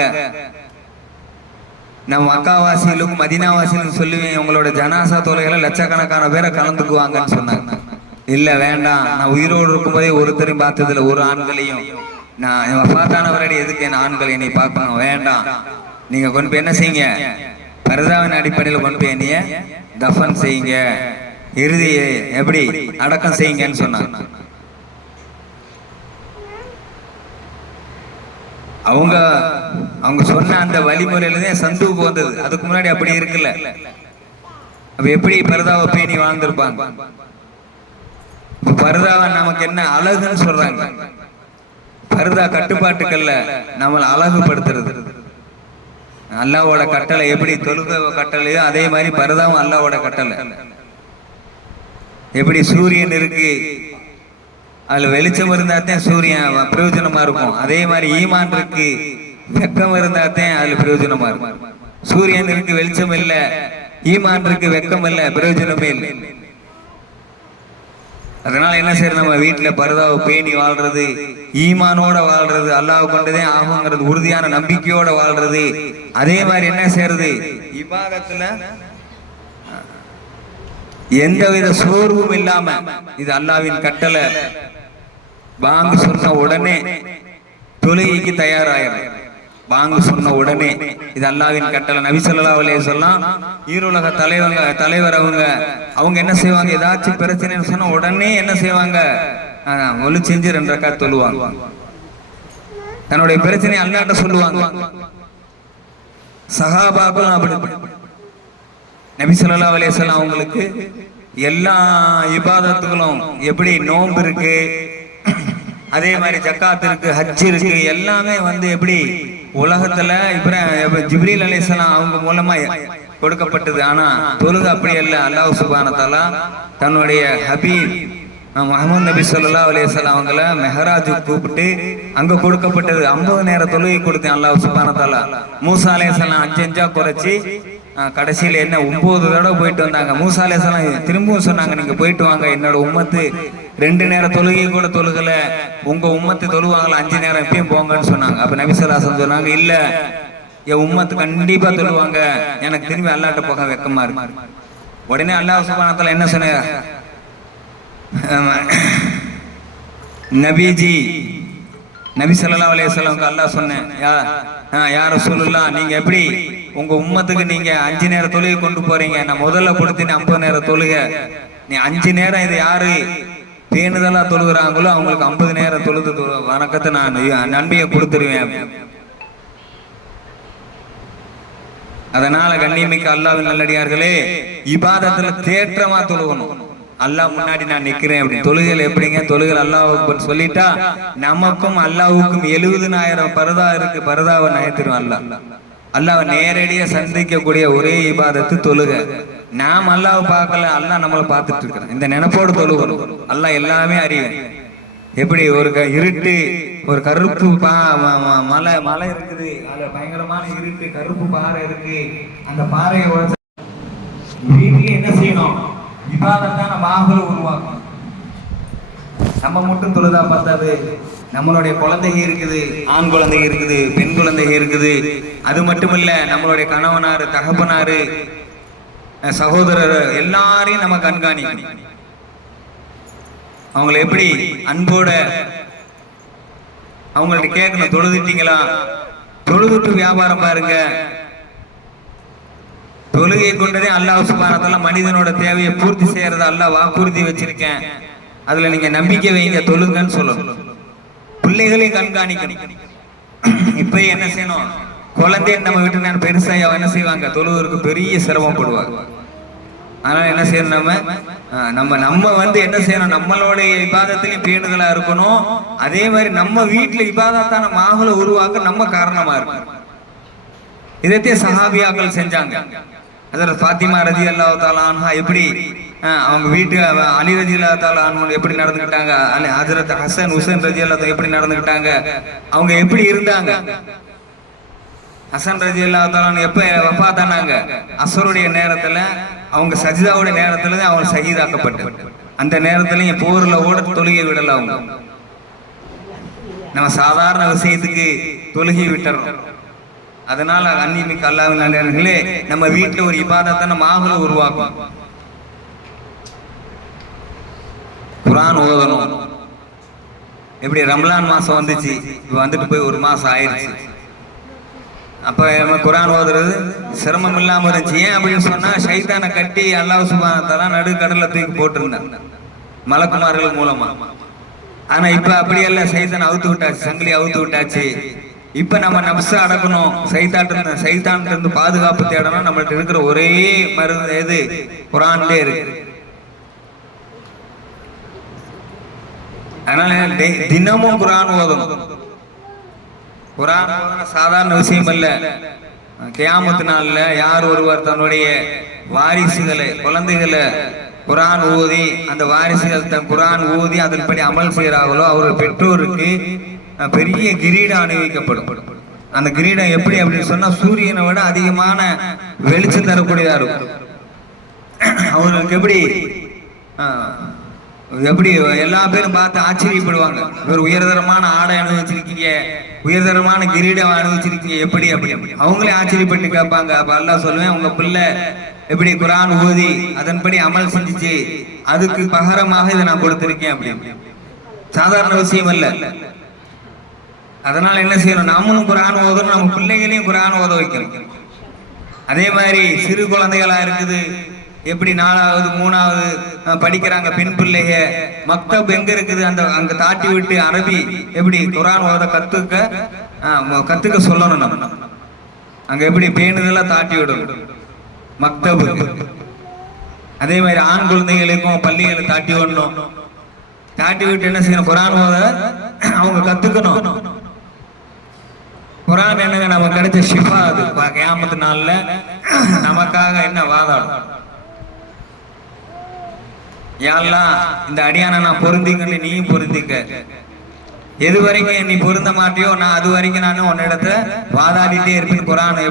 நம்ம மக்காவாசிகளுக்கும் மதீனாவாசிகளுக்கும் சொல்லுவேன், உங்களோட ஜனாசா தொலைகளை லட்சக்கணக்கான பேரை கலந்துக்குவாங்கன்னு சொன்னாங்க. இல்ல வேண்டாம், நான் உயிரோடு இருக்கும்போதே ஒருத்தரையும் பார்த்ததில்ல, ஒரு ஆண்களையும், நான் வஃபாத்தானவரடி எதுக்கு என் ஆண்கள் என்னை பார்க்கணும், வேண்டாம், நீங்க கொண்டு போய் என்ன செய்யுங்க, பரதாவின் அடிப்படையில் கொண்டு போய் நீ தஃபன் செய்யுங்க, இறுதி எப்படி அடக்கம் செய்யுங்கன்னு சொன்னாங்க. அவங்க சொன்ன அந்த வழிமுறையில தான் சந்துவுக்கு வந்தது. அதுக்கு முன்னாடி அப்படி இருக்குல்ல. அப்ப எப்படி பரதாவை பேணி வாழ்ந்திருப்பாங்க. பரதாவை நமக்கு என்ன அழகுன்னு சொல்றாங்க. பரதா கட்டுப்பாட்டுக்கல்ல, நம்மளை அழகுபடுத்துறது. அல்லாவோட கட்டளை எப்படி தொழுகை கட்டளையோ அதே மாதிரி பரதாவும் அல்லாவோட கட்டளை. எப்படி சூரியன் இருக்கு, அதுல வெளிச்சம் இருந்தாத்தான் சூரியன் பிரயோஜனமா இருக்கும். அதே மாதிரி ஈமான் இருக்கு, வெக்கம் இருந்தாத்தான் அதுல பிரயோஜனமா இருக்கும். சூரியன் இருக்கு, வெளிச்சம் இல்ல, ஈமான் இருக்கு, வெக்கம் இல்ல, பிரயோஜனமே இல்லை. அதனால என்ன செய்யறது, நம்ம வீட்டுல பரதாவை பேணி வாழ்றது, ஈமானோட வாழ்றது, அல்லாஹ் கொண்டதே ஆகுங்கிறது உறுதியான நம்பிக்கையோட வாழ்றது. அதே மாதிரி என்ன செய்யறது, இபாதத்துல எந்தவித சோர்வும் இல்லாம, இது அல்லாஹ்வின் கட்டளை. பாங்கு சொன்ன உடனே தொழுகைக்கு தயாராயிரும். பாங்கு சொன்ன உடனே இது அல்லாஹ்வின் கட்டளை. நபி ஸல்லல்லாஹு அலைஹி வஸல்லம் ஈருலக தலைவர் அவங்க என்ன செய்வாங்க, ஏதாச்சும் பிரச்சனைன்னு சொன்னா உடனே என்ன செய்வாங்க, ஒளி செஞ்சு 2 ரக்காத் தொழுவாங்க. தன்னுடைய பிரச்சனை அல்லாஹ்ட்ட சொல்லுவாங்க. சஹாபாக்களும் அப்படி. நபி ஸல்லல்லாஹு அலைஹி வஸல்லம் அவங்களுக்கு எல்லா இபாதத்துகளும், எப்படி நோன்பு இருக்கு, அதே மாதிரி ஜக்காத் இருக்கு, ஹஜ் இருக்கு, எல்லாமே எப்படி உலகத்துல ஜிப்ரீல் அலைஹிஸ்ஸலாம் அவங்க மூலமா கொடுக்கப்பட்டது. ஆனா தொழுகை அப்படி அல்ல. அல்லாஹ் சுப்ஹானஹு வ தஆலா தன்னுடைய ஹபீப் முஹம்மது நபி ஸல்லல்லாஹு அலைஹி வஸல்லம் அவங்கள மெஹராஜுக்கு கூப்பிட்டு அங்க கொடுக்கப்பட்டது 50 நேர தொழுகை கொடுத்தேன் அல்லாஹ் சுப்ஹானஹு வ தஆலா. மூசா அலைஹிஸ்ஸலாம் 5 குறைச்சி கடைசியில என்ன 9 தடவை போயிட்டு வந்தாங்க. மூசா அலைஹிஸ்ஸலாம் திரும்பவும் சொன்னாங்க, நீங்க போயிட்டு வாங்க, என்னோட உம்மத்து 2 நேர தொழுகை கூட தொழுகல, உங்க உம்மத்து தொழுவாங்களா 5 நேரம் எப்பயும் போங்கன்னு சொன்னாங்க. அப்ப நபி ஸல்லல்லாஹு அலைஹி வஸல்லம் சொன்னாங்க, இல்ல என் உம்மத்து கண்டிப்பா தொழுவாங்க, எனக்கு திரும்பி அல்லாஹ்ட்ட போக வெக்கமா இருக்கு. உடனே அல்லாஹ் சுப்ஹானஹு வ தஆலா என்ன சொன்னார், நபி ஸல்லல்லாஹு அலைஹி வஸல்லம் அல்லாஹ் சொன்னேன், யா ரசூலுல்லாஹ், நீங்க எப்படி உங்க உம்மத்துக்கு நீங்க 5 நேர தொழுகை கொண்டு போறீங்க, நான் முதல்ல கொடுத்தேன் 50 நேர தொழுகை, நீ 5 நேரம் இது யாரு பேணுதலா தொழுகிறாங்களோ அவங்களுக்கு 50 நேரம் தொழுது வணக்கத்தை நான் நன்மையை கொடுத்துருவேன். அதனால கண்ணியமிக்க அல்லாஹ்வின் நல்லடியார்களே, இபாதத்துல தேற்றமா தொழுகணும். அல்லாஹ் முன்னாடி நான் நிக்கிறேன் அப்படி. தொழுகையில் எப்படிங்க, தொழுகையில் அல்லாஹ் சொல்லிட்டா நமக்கும் அல்லாஹ்வுக்கும் 70,000 பரதா இருக்கு. பரதாவை நயத்திரும் அல்லாஹ். அல்லாஹ் நேரடியா சந்திக்கக்கூடிய ஒரே இபாதத்து தொழுகை. நாம் அல்லாஹ் பார்க்கல, அல்லாஹ் நம்மளை பார்த்துட்டு இருக்கிறான். இந்த நினைப்போடு தொழுகணும். அல்லாஹ் எல்லாமே அறிவேன். எப்படி ஒரு இருட்டு, ஒரு கருப்பு மலை இருக்குது, அதுல பயங்கரமான இருட்டு, கருப்பு பாறை இருக்கு. அந்த பாறையை வீட்டுக்கு என்ன செய்யணும், இபாதத்தான மாஹலை உருவாக்கணும். நம்ம மட்டும் தொழுதா பார்த்தாது, நம்மளுடைய குழந்தைங்க இருக்குது, ஆண் குழந்தைங்க இருக்குது, பெண் குழந்தைங்க இருக்குது. அது மட்டும் இல்ல, நம்மளுடைய கணவனாரு, தகப்பனாரு, சகோதரர் எல்லாரையும் நம்ம கண்காணிக்கணும். அவங்களை எப்படி அன்போட அவங்கள்ட்ட கேட்கணும், தொழுதுட்டீங்களா, தொழுதுட்டு வியாபாரம் பாருங்க. தொழுகை கொண்டதே அல்லாஹ் சுப்ஹானஹு வ தஆலா மனிதனோட தேவையை பூர்த்தி செய்யறத அல்லாஹ் வாக்குறுதி வச்சிருக்கேன், அதுல நீங்க நம்பிக்கை வைங்க, தொழுங்கன்னு சொல்லணும். பிள்ளைகளையும் கண்காணிக்கணும். இப்ப என்ன செய்யணும், குழந்தைன்னு நம்ம வீட்டு நான் பெருசா என்ன செய்வாங்க, தொழுவதற்கு பெரிய சிரமப்படுவாங்க. அதனால என்ன செய்யணும், நம்ம என்ன செய்யணும், நம்மளுடைய இபாதத்திலையும் பேணுதலா இருக்கணும். அதே மாதிரி நம்ம வீட்டுல இபாதத்தான மாஹலை உருவாக்க நம்ம காரணமா இருக்கணும். இதைத்தே சஹாபியாக்கள் செஞ்சாங்க. அதில் ஃபாத்திமா ரலியல்லாஹு தஆலா அன்ஹா எப்படி அவங்க வீட்டு அலி ரலியல்லாஹு தஆலா அன்ஹு எப்படி நடந்துக்கிட்டாங்க, ஹஜ்ரத் ஹசன் ஹுசைன் ரலியல்லாஹு எப்படி நடந்துக்கிட்டாங்க, அவங்க எப்படி இருந்தாங்க. ஹசன் ரலியல்லாஹு தஆலா எப்ப வஃபாத் ஆனாங்க, அஸ்ருடைய நேரத்துல, அவங்க சஜிதாவுடைய நேரத்துல தான் அவங்க ஷஹீதாக்கப்பட்டாங்க. அந்த நேரத்துலயும் போர்ல ஓட தொழுகை விடல. அவங்க நம்ம சாதாரண விஷயத்துக்கு தொழுகை விட்டுறோம். அதனால அன்னிமிக்க அல்லாஹ்வின் நல்லடியார்களே, நம்ம வீட்டுல ஒரு இபாதத்தான மாஹலை உருவாக்கும். குர்ஆன் ஓதணும். எப்படி ரமலான் மாசம் வந்துச்சு, இப்ப வந்துட்டு போய் 1 மாசம் ஆயிடுச்சு. அப்ப நம்ம குரான் ஓதுறது சிரமம் இல்லாம இருந்துச்சு. ஏன் அப்படின்னு சொன்னா ஷைத்தானை கட்டி அல்லாஹ் சுப்ஹானஹு வ தஆலா நடுக்கடல்ல தூக்கி போட்டிருந்தாங்க மலக்குமார்கள் மூலமா. ஆனா இப்ப அப்படியெல்லாம் சைத்தானை அவுத்து விட்டாச்சு, சங்கிலி அவுத்து விட்டாச்சு. இப்ப நம்ம நப்ச அடக்கணும், சைத்தான் இருந்து பாதுகாப்பு தேடணும். நம்மள்ட்ட இருக்கிற ஒரே மருந்து எது? குரான்லே இருக்கு. அதனால தினமும் குரான் ஓதணும். குரான் சாதாரண விஷயம் அல்ல. கியாமத்து நாள்ல யார் ஒருவர் தன்னுடைய வாரிசுகளை, குழந்தைகளை குரான் ஓதி, அந்த வாரிசுகள் தன் குரான் ஓதி அதன்படி அமல் செய்கிறார்களோ அவர்கள் பெற்றோருக்கு பெரிய கிரீடம் அணிவிக்கப்படும். அந்த கிரீடம் எப்படி அப்படின்னு சொன்னா சூரியனை விட அதிகமான வெளிச்சம் தரக்கூடியதா இருக்கும். அவங்களுக்கு எப்படி எப்படி எல்லா பேரும் பார்த்து ஆச்சரியப்படுவாங்க. ஒரு உயர்தரமான ஆடை அனுபவிச்சிருக்கீங்க, உயர்தரமான கிரீடம் அனுபவிச்சிருக்கீங்க, எப்படி அப்படி அவங்களே ஆச்சரியப்பட்டு கேட்பாங்க. அப்ப அல்லாஹ் சொல்லுவேன், உங்க பிள்ளை எப்படி குரான் ஓதி அதன்படி அமல் செஞ்சுச்சு, அதுக்கு பகரமாக இதை நான் கொடுத்திருக்கேன். அப்படி சாதாரண விஷயம் அல்ல. அதனால என்ன செய்யணும்? நாமளும் குரான் ஓதணும், நம்ம பிள்ளைகளையும் குரான் ஓத வைக்கணும். அதே மாதிரி சிறு குழந்தைகளா இருக்குது, எப்படி 4வது 3வது படிக்கிறாங்க பெண் பிள்ளைக, மக்தப் எங்க இருக்குது? அந்த அங்க தாட்டி விட்டு அரபி எப்படி குரான் ஓத கத்துக்க சொல்லணும். நம்ம அங்க எப்படி பேணுதெல்லாம் தாட்டி விடணும் மக்தபு. அதே மாதிரி ஆண் குழந்தைகளுக்கும் பள்ளிகளை தாட்டி விடணும். தாட்டி விட்டு என்ன செய்யணும்? குரான் ஓத அவங்க கத்துக்கணும். குரான் என்னங்க நமக்கு கிடைச்ச ஷிஃபா. அது கியாமத்து நாள்ல நமக்காக என்ன வாதாடும். யாரெல்லாம் இந்த அடியான நான் பொருந்திக்கன்னு நீயும் பொருந்திக்க. எது வரைக்கும் நீ பொருந்த மாட்டியோ நான் அது வரைக்கும் நான் உன்னிடத்துல வாதாடிட்டே இருப்பேன். குரான்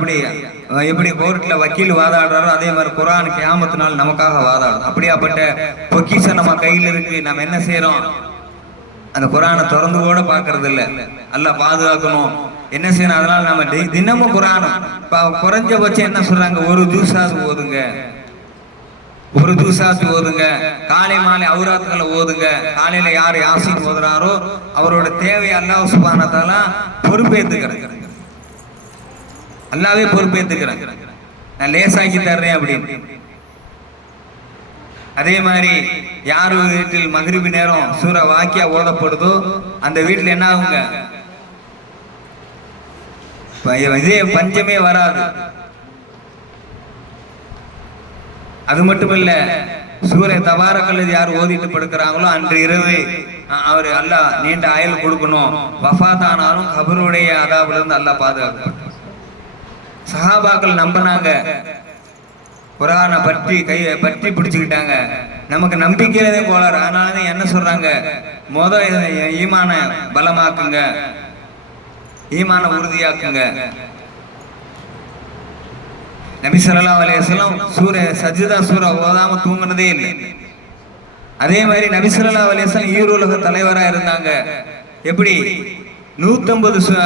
எப்படி கோர்ட்ல வக்கீல் வாதாடுறாரோ அதே மாதிரி குரான் கியாமத்து நாள் நமக்காக வாதாடும். அப்படியாப்பட்ட பொக்கிஷம் நம்ம கையில் இருக்கு. நம்ம என்ன செய்யறோம்? அந்த குரானை திறந்து கூட பாக்குறது இல்ல. அல்லாஹ் பாதுகாக்கணும். என்ன செய்யணும்? அதனால நம்ம தினமும் குரானும் குறைஞ்சபட்சம் என்ன சொல்றாங்க? ஒரு ஜூஸாவது ஓதுங்க, ஒரு ஜூஸாவது ஓதுங்க. காலை மாலை அவுராத்துகளை ஓதுங்க. காலையில யார் யாசின் ஓதுறாரோ அவரோட தேவையை அல்லாஹ் சுப்ஹானஹு வ தஆலா பொறுப்பேற்றுக்கிறாங்க. அல்லாஹ்வே பொறுப்பேற்றுக்கிறாங்க, நான் லேசாக்கி தர்றேன் அப்படின்னு. அதே மாதிரி யார் வீட்டில் மக்ரிபி நேரம் சூரா வாக்கியா ஓதப்படுதோ அந்த வீட்டில் என்ன ஆகுங்க? இதே பஞ்சமே வராது. அது மட்டும் இல்ல, சூரே தபாரக்கல்லது யார் ஓதிட்டு படுக்கிறாங்களோ அன்று இரவு அவர் அல்லாஹ் நீண்ட ஆயுள் கொடுக்கணும். வஃபாத்தானாலும் கபருடைய அதாபுல இருந்து அல்லாஹ் பாதுகாக்கணும். சஹாபாக்கள் நம்பினாங்க, குரானை பற்றி பிடிச்சுக்கிட்டாங்க. நமக்கு நம்பிக்கையிலே கோளாறு. அதனாலதான் என்ன சொல்றாங்க? ஈமான பலமாக்குங்க, ஈமான உறுதியாக்குங்க. நபி ஸல்லல்லாஹு அலைஹி வஸல்லம் சஜ்தா சூரா ஓதாம தூங்குனதே இல்லை. அதே மாதிரி நபி ஸல்லல்லாஹு அலைஹி வஸல்லம் ஈருலக தலைவரா இருந்தாங்க. எப்படி 150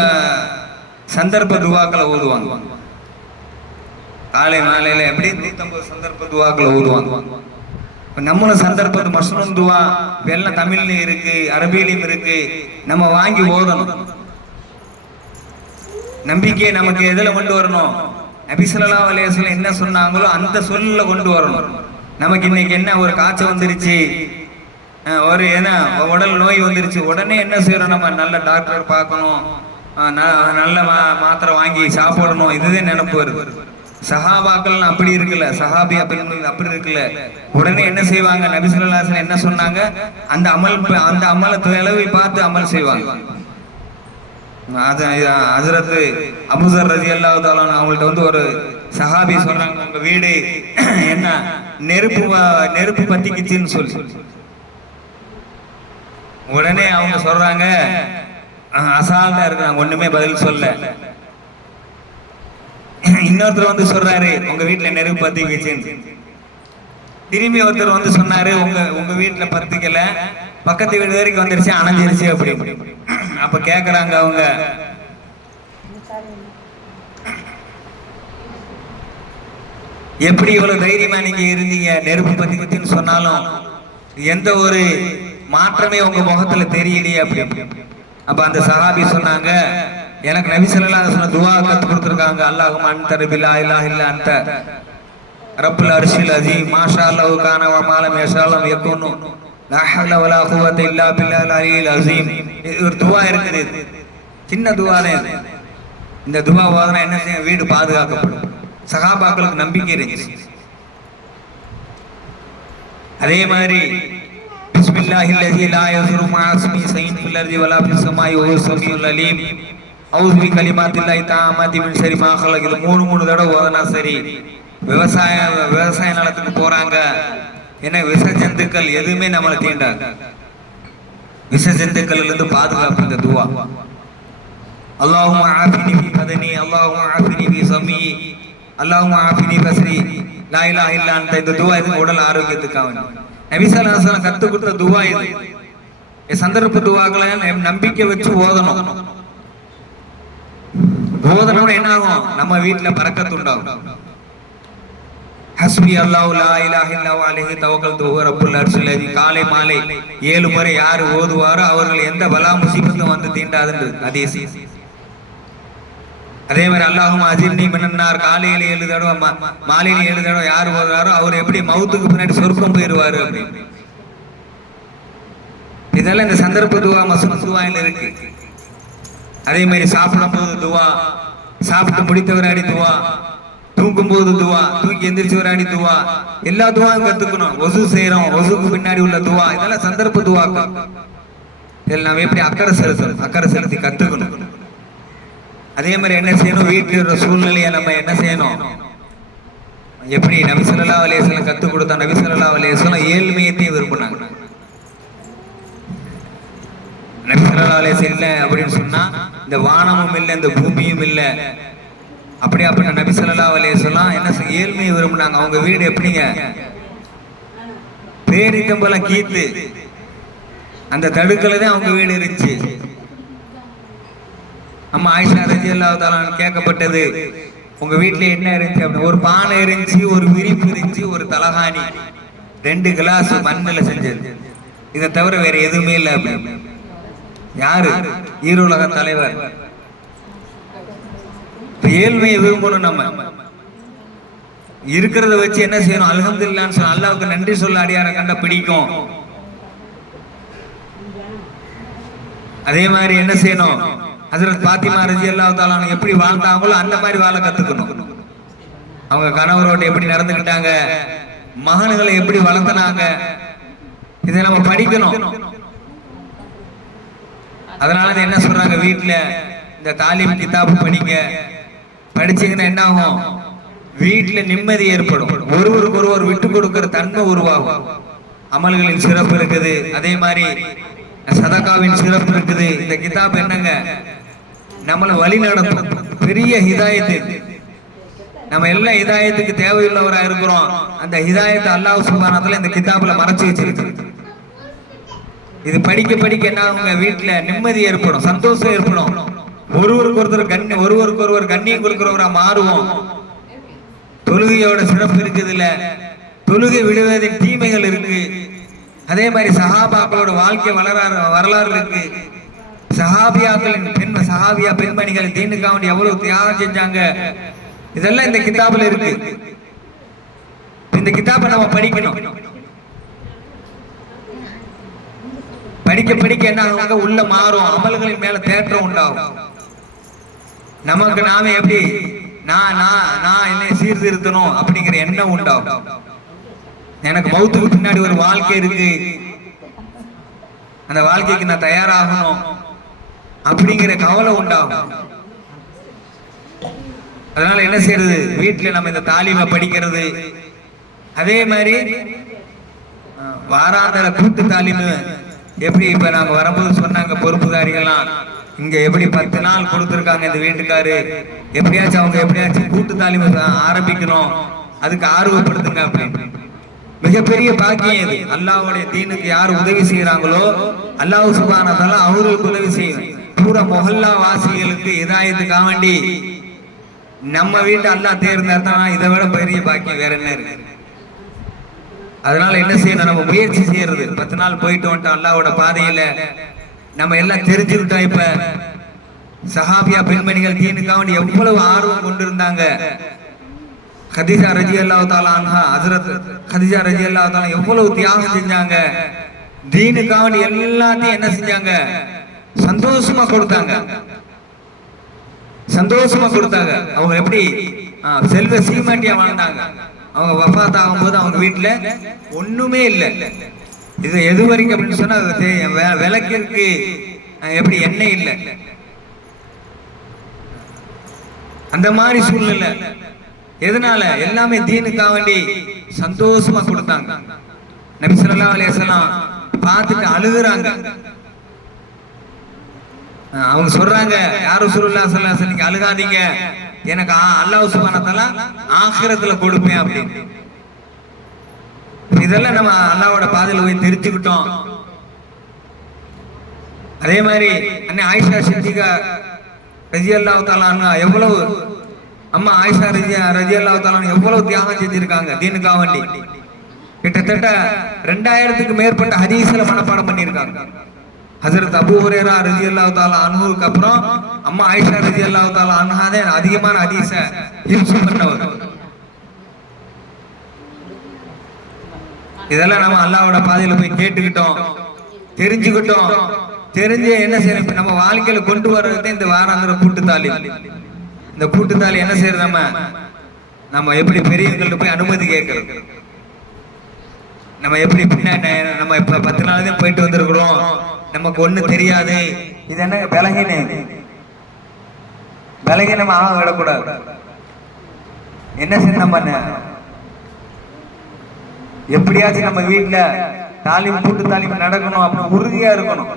சந்தர்ப்ப துவாக்களை ஓதுவாங்க. காலை மாலையில எப்படி 150 சந்தர்ப்ப துவாக்களை ஓதுவாங்க. நம்மளும் சந்தர்ப்பத்து மஸ்னூன் துவா எல்லாம் தமிழ்லயும் இருக்கு, அரபியிலையும் இருக்கு. நம்ம வாங்கி ஓதணும். நம்பிக்கையை நமக்கு எதுல கொண்டு வரணும்? நபி ஸல்லல்லாஹு அலைஹி வஸல்லம் என்ன சொன்னாங்களோ அந்த சொல்ல கொண்டு வரணும். நமக்கு இன்னைக்கு என்ன ஒரு காய்ச்சல் வந்துருச்சு, ஒரு என்ன உடல் நோய் வந்துருச்சு, உடனே என்ன செய்யறோம்? நம்ம நல்ல டாக்டர் பார்க்கணும், நல்ல மாத்திரை வாங்கி சாப்பிடணும், இதுதான் நினைப்பு வருது. சஹாபாக்கள் அப்படி இருக்குல்ல, சஹாபி அப்படி இருக்குல்ல. உடனே என்ன செய்வாங்க? நபி ஸல்லல்லாஹு அலைஹி வஸல்லம் என்ன சொன்னாங்க அந்த அமலை தொலைவை பார்த்து அமல் செய்வாங்க. ஹஜ்ரத் அபூஸர் ரலியல்லாஹு தஆலா அவங்கள்ட்ட ஒரு சஹாபி சொல்றாங்க, உங்க வீடு என்ன நெருப்பு பத்திக்கிச்சுன்னு சொல்லி. உடனே அவங்க சொல்றாங்க, அசால்ட்டா இருக்கிறாங்க, ஒண்ணுமே பதில் சொல்ல. இன்னொருத்தர் சொல்றாரு, உங்க வீட்டுல நெருப்பு பத்திக்கிச்சுன்னு. திரும்பி ஒருத்தர் சொன்னாரு, உங்க வீட்டுல பத்திக்கல, பக்கத்து வீடு வரைக்கும் வந்துருச்சு, அணைஞ்சிருச்சு அப்படி. அப்ப கேக்குறாங்க அவங்க, எப்படி இவ்வளவு தைரியமா நீங்க இருந்தீங்க? நெருப்பு பத்திக்கிச்சுன்னு சொன்னாலும் எந்த ஒரு மாற்றமே உங்க முகத்துல தெரியலையே அப்படி. அப்ப அந்த சஹாபி சொன்னாங்க, எனக்கு நபி ஸல்லல்லாஹு அலைஹி வஸல்லம் துஆ கத்து கொடுத்திருக்காங்க. அல்லாஹும்ம அன்த ரப்பி லா இலாஹ இல்லா அன்த ரப்புல் அர்ஷில் அஸீம் மாஷா அல்லாஹு கான வ மா லம் யஷா லம் யகுனு லா ஹவ்ல வலா குவத்த இல்லா பில்லாஹில் அலியில் அஸீம். ஒரு துஆ இருக்குது, சின்ன துஆ தான். இந்த துஆ ஓதுனா என்ன செய்யும்? வீடு பாதுகாக்கப்படும். சஹாபாக்களுக்கு நம்பிக்கை இருந்துச்சு. அதே மாதிரி பிஸ்மில்லாஹில் லஸீ லா யஸுரு மா இஸ்மி ஷைஇன் ஃபில் அர்தி வலா ஃபிஸ் ஸமாஇ வஹுவ ஸமீஉல் அலீம் அஊது பி கலிமாத்தில்லாஹி தஆமாத்தி மின் ஷர்ரி மா ஹலக். இது மூணு தடவை ஓதுனா சரி. விவசாய நிலத்துக்கு போறாங்க, ஏன்னா விஷ ஜந்துக்கள் எதுவுமே நம்மளை தீண்டாது. விஷ ஜந்துக்கள் இருந்து பாதுகாப்பு இந்த துஆ. அல்லாஹும்ம ஆஃபினி ஃபி பதனி அல்லாஹும்ம ஆஃபினி ஃபி ஸமீ அல்லாஹும்ம ஆஃபினி பஸ்ரி லா இலாஹ இல்லா அன்த. இந்த துஆ இது உடல் ஆரோக்கியத்துக்காக நபி ஸல்லல்லாஹு அலைஹி வஸல்லம் கத்து கொடுத்த துஆ இது. சந்தர்ப்ப துஆக்களை நம்பிக்கை வச்சு ஓதணும். ஓதணும்னா என்ன ஆகும்? நம்ம வீட்டுல பரக்கத்து உண்டாகும். ஹஸ்பி அல்லாஹு லா இலாஹ இல்லா ஹு அலைஹி தவக்கல்து வஹுவ ரப்புல் அர்ஷில் அஸீம். காலை மாலை 7 முறை யார் ஓதுவாரோ அவர்கள் எந்த பலா முசீபத்தும் வந்து தீண்டாதுன்னு ஹதீஸ். அதே மாதிரி அல்லாஹும்ம அஜிர்னி மினன்னார் காலையில 7 தடவை மாலையில 7 தடவை யார் ஓதுறாரோ அவர் எப்படி மவுத்துக்கு பின்னாடி சொர்க்கம் போயிடுவாரு அப்படின்னு. இதெல்லாம் இந்த சந்தர்ப்ப துஆ மஸ்னூன் துஆயில இருக்கு. அதே மாதிரி சாப்பிடும் போது துஆ, சாப்பிட்டு முடித்தவராடி துஆ, தூங்கும் போது துஆ, தூக்கி எந்திரிச்சவராடி துஆ, எல்லா துஆவும் கத்துக்கணும். ஒசு செய்யறோம், ஒசுக்கு பின்னாடி உள்ள துஆ, இதெல்லாம் சந்தர்ப்ப துஆக்கள். இதில் நாம் எப்படி அக்கறை செலுத்தி கத்துக்கணும். அதே மாதிரி என்ன செய்யணும்? வீட்டில் இருக்கிற சூழ்நிலையை நம்ம என்ன செய்யணும்? எப்படி நபி ஸல்லல்லாஹு அலைஹி வஸல்லம் கத்து கொடுத்தா? நபி ஸல்லல்லாஹு அலைஹி வஸல்லம் ஏழ்மையத்தையும் விரும்பினாங்க. நபி ஸல்லல்லாஹு அலைஹி வஸல்லம் இல்லை அப்படின்னு சொன்னா இந்த வானமும் இல்லை, இந்த பூமியும் இல்லை. அப்படியாப்பட்ட நபி ஸல்லல்லாஹு அலைஹி வஸல்லம் என்ன ஏழ்மையை விரும்பினாங்க. அவங்க வீடு எப்படிங்க? பேரித்தம்பலம் கீத்து அந்த தடுக்கல தான் அவங்க வீடு இருந்துச்சு. அம்மா ஆயிஷா ரலியல்லாஹு தஆலா கேட்கப்பட்டது, உங்க வீட்டுல என்ன இருந்துச்சு அப்படின்னு. ஒரு பானை இருந்துச்சு, ஒரு விரிப்பு இருந்துச்சு, ஒரு தலகாணி, 2 கிளாஸ் மண்ணில செஞ்சது. இதை தவிர வேற எதுவுமே இல்லை அப்படின்னு. யாரு? ஈருலக தலைவர். ஏழ்மையை விரும்பணும். நம்ம இருக்கிறத வச்சு என்ன செய்யணும்? அல்ஹம்துலில்லாஹ்னு சொல்ல, அல்லாஹ்வுக்கு நன்றி சொல்ல அடியார கண்ட பிடிக்கும். அதே மாதிரி என்ன செய்யணும்? ஹஜ்ரத் ஃபாத்திமா ரலியல்லாஹு தஆலா எப்படி வாழ்ந்தாங்களோ அந்த மாதிரி வாழ கத்துக்கணும். அவங்க கணவரோட எப்படி நடந்துக்கிட்டாங்க, மகன்களை எப்படி வளர்த்தனாங்க, இதை நம்ம படிக்கணும். அதனால என்ன சொல்றாங்க? வீட்டுல இந்த தாலீம் கிதாப் படிங்க. படிச்சீங்கன்னா என்ன ஆகும்? வீட்டுல நிம்மதி ஏற்படும். ஒருவருக்கு ஒருவர் விட்டு கொடுக்கிற தன்மை உருவாகும். அமல்களின் சிறப்பு இருக்குது. அதே மாதிரி சதகாவின் சிறப்பு இருக்குது. இந்த கிதாப் என்னங்க? நம்மளை வழி நடத்தும். பெரிய ஹிதாயத்து. நம்ம எல்லாம் ஹிதாயத்துக்கு தேவையுள்ளவரா இருக்கிறோம். அந்த ஹிதாயத்தை அல்லாஹ் சுப்ஹானஹு வ தஆலா இந்த கிதாப்ல மறைச்சு வச்சிருக்கு. இது படிக்க படிக்க என்ன ஆகுங்க? வீட்டுல நிம்மதி ஏற்படும், சந்தோஷம் ஏற்படும். ஒருவருக்கு ஒருவர் கண்ணியம் கொடுக்கிறவரா மாறுவோம். தொழுகையோட சிறப்பு இருக்குது இல்ல, தொழுகை விடுவதின் தீமைகள் இருக்கு. அதே மாதிரி சஹாபாக்களோட வாழ்க்கை வரலாறு இருக்கு. சஹாபியா பெண்மணிகள் தீனுக்காக எவ்வளவு தியாகம் செஞ்சாங்க, இதெல்லாம் இந்த கிதாபுல இருக்கு. இந்த கிதாபை நம்ம படிக்கணும். படிக்க படிக்க என்ன ஆகும்? உள்ள மாறும், அமல்களின் மேல தேற்றம் உண்டாகும். நமக்கு நாம எப்படி நான் என்னை சீர்திருத்தணும் அப்படிங்கிற எண்ணம் உண்டாகும். எனக்கு மௌத்துக்கு பின்னாடி ஒரு வாழ்க்கை இருக்கு, அந்த வாழ்க்கைக்கு நான் தயாராகணும் அப்படிங்கிற கவலை உண்டாகும். அதனால என்ன செய்யறது? வீட்டுல நம்ம இந்த தாலீமை படிக்கிறது. அதே மாதிரி வாராந்தர கூட்டு தாலீமு எப்படி இப்ப நாங்க வரும்போது சொன்னாங்க பொறுப்புதாரிகள்லாம், இங்க எப்படி 10 நாள் கொடுத்துருக்காங்க இந்த வீட்டுக்காரு, எப்படியாச்சும் அவங்க எப்படியாச்சும் கூட்டு தாலீமு ஆரம்பிக்கணும், அதுக்கு ஆர்வப்படுத்துங்க அப்படின்னு. மிகப்பெரிய பாக்கியம் இது. அல்லாஹ்வுடைய தீனுக்கு யார் உதவி செய்யறாங்களோ அல்லாஹ் சுப்ஹானஹு வ தஆலா அவங்களுக்கு உதவி செய்யும். பூரா மொஹல்லா வாசிகளுக்கு இதாயத்துக்காக வேண்டி நம்ம வீட்டை அல்லாஹ் தேர்ந்தெடுத்தா இதை விட பெரிய பாக்கியம் வேற என்ன இருக்கு? அதனால என்ன செய்யணும்? நம்ம முயற்சி செய்யறது. 10 நாள் போயிட்டு வந்துட்டோம் அல்லாஹ்வோட பாதையில, நம்ம எல்லாம் தெரிஞ்சுக்கிட்டோம். இப்ப சஹாபியா பெண்மணிகள் தீனுக்காக எவ்வளவு ஆர்வம் கொண்டிருந்தாங்க. கதீஜா ரலியல்லாஹு தஆலா அன்ஹா, ஹஜ்ரத் கதீஜா ரலியல்லாஹு தஆலா எவ்வளவு தியாகம் செஞ்சாங்க. தீனுக்காக எல்லாத்தையும் என்ன செஞ்சாங்க, சந்தோஷமா கொடுத்தாங்க. சந்தோஷமா கொடுத்தாங்க. அவங்க எப்படி செல்வ சீமாட்டியா வாழ்ந்தாங்க. அவங்க வஃபாத் ஆகும்போது அவங்க வீட்டுல ஒண்ணுமே இல்லை. இது எது வரைக்கும் அப்படின்னு சொன்னா விளக்கிற்கு எப்படி எண்ணெய் இல்லை, அந்த மாதிரி சூழ்நிலை. எதனால? எல்லாமே தீனுக்காக வேண்டி சந்தோஷமா கொடுத்தாங்க. நபி ஸல்லல்லாஹு அலைஹி வஸல்லம் பார்த்துட்டு அழுகுறாங்க. அவங்க சொல்றாங்க, யா ரசூலுல்லாஹி ஸல்லல்லாஹு அலைஹி வஸல்லம் நீங்க அழுகாதீங்க, எனக்கு அல்லாஹ் சுப்ஹானஹு வ தஆலா ஆখিরাத்துல கொடுப்பேன் அப்படின்னு. இதெல்லாம் நம்ம அல்லாஹ்வோட பாதையில போய் தெரிஞ்சுக்கிட்டோம். அதே மாதிரி அன்னை ஆயிஷா சித்திகா ரலியல்லாஹு தஆலா அன்ஹா எவ்வளவு, அம்மா ஆயிஷா ரலியல்லாஹு தஆலா எவ்வளவு தியாகம் செஞ்சிருக்காங்க தீனுக்காக வேண்டி. கிட்டத்தட்ட 2000க்கு மேற்பட்ட ஹதீஸ்ல மனப்பாடம் பண்ணியிருக்காங்க. ஹஜ்ரத் அபூ ஹுரைரா ரலியல்லாஹு தஆலா அன்ஹுக்கு அப்புறம் அம்மா ஆயிஷா ரலியல்லாஹு தஆலா அன்ஹா தான் அதிகமான ஹதீஸை ஹிஃப்ஸ் பண்ணவர். இதெல்லாம் நம்ம அல்லாஹ்வோட பாதையில போய் கேட்டுக்கிட்டோம், தெரிஞ்சுக்கிட்டோம். தெரிஞ்சு என்ன செய்யணும், நம்ம வாழ்க்கையில கொண்டு வர்றது இந்த வாராந்திர கூட்டுத்தாலி. இந்த கூட்டுத்தாலி என்ன செய்யறது, நம்ம எப்படி பெரியவங்கள்ட்ட போய் அனுமதி கேட்கறது, நம்ம எப்படி பின்னாடி நம்ம இப்ப 10 நாள் தான் போயிட்டு வந்திருக்கிறோம், நமக்கு ஒண்ணு தெரியாது, இது என்ன விலகினம் ஆக விடக்கூடாது. என்ன செய்ய, நம்ம எப்படியாச்சும் நம்ம வீட்டுல தாலிம் கூட்டு தாலிம் நடக்கணும் அப்படின்னு உறுதியா இருக்கணும்.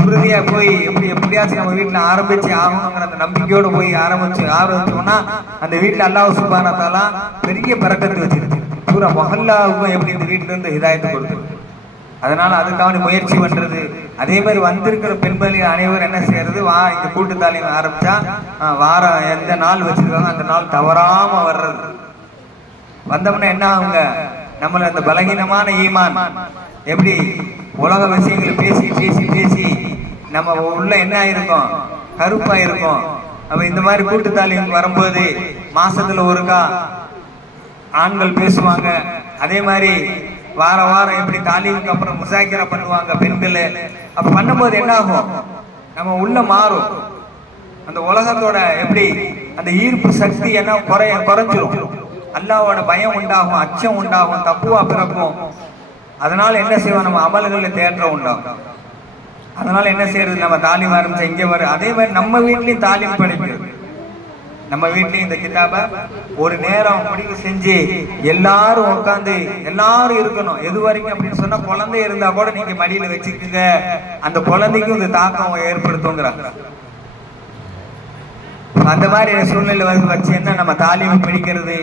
உறுதியா போய் எப்படியாச்சும் நம்ம வீட்டுல ஆரம்பிச்சு ஆகணுங்கிற அந்த நம்பிக்கையோட போய் ஆரம்பிச்சோம்னா அந்த வீட்டுல அல்லாஹ் சுப்ஹானஹு வ தஆலா பெரிய பரக்கத்து வச்சிருக்கு. பூரா மஹல்லாவுக்கும் எப்படி இந்த வீட்டுல இருந்து ஹிதாயத்து கொடுத்துருக்கு. அதனால அதுக்காக முயற்சி பண்றது. அதே மாதிரி வந்திருக்கிற பெண்கள் அனைவரும் என்ன செய்யறது, இந்த கூட்டு தாலிம் ஆரம்பிச்சா வாரம் எந்த நாள் வச்சிருக்காங்க அந்த நாள் தவறாம வர்றது. வந்தோம்னா என்ன ஆகுங்க, நம்மள அந்த பலகீனமான ஈமான் எப்படி உலக விஷயங்களை பேசி பேசி பேசி நம்ம உள்ள என்ன ஆயிருக்கும், கருப்பா இருக்கும். அப்ப இந்த மாதிரி கூட்டுத்தாலிம் வரும்போது மாசத்துல ஒருக்கா ஆண்கள் பேசுவாங்க. அதே மாதிரி வாரம் வாரம் எப்படி தாலிமுக்கு அப்புறம் முசாக்கிரா பண்ணுவாங்க பெண்கள். அப்ப பண்ணும்போது என்ன ஆகும், நம்ம உள்ள மாறும். அந்த உலகத்தோட எப்படி அந்த ஈர்ப்பு சக்தி என்ன குறைஞ்சிரும். அல்லாஹ்வோட பயம் உண்டாகும், அச்சம் உண்டாகும், தக்குவா பிறக்கும். அதனால என்ன செய்வோம், நம்ம அமல்கள்ல தேற்றம் உண்டாகும். அதனால என்ன செய்யறது, நம்ம தாலிம் ஆரம்பிச்சா இங்க வரும். அதே மாதிரி நம்ம வீட்லயும் தாலிம் படிக்கிறது. நம்ம வீட்லயும் இந்த கிதாபை ஒரு நேரம் முடிவு செஞ்சு எல்லாரும் உட்காந்து எல்லாரும் இருக்கணும். எது வரைக்கும் அப்படின்னு சொன்னா, குழந்தை இருந்தா கூட நீங்க மடியில வச்சுக்கோங்க, அந்த குழந்தைக்கும் இந்த தாக்கம் ஏற்படுத்துங்கிறாங்க. அந்த மாதிரி சூழ்நிலை வச்சு என்ன நம்ம தாலிம் படிக்கிறது.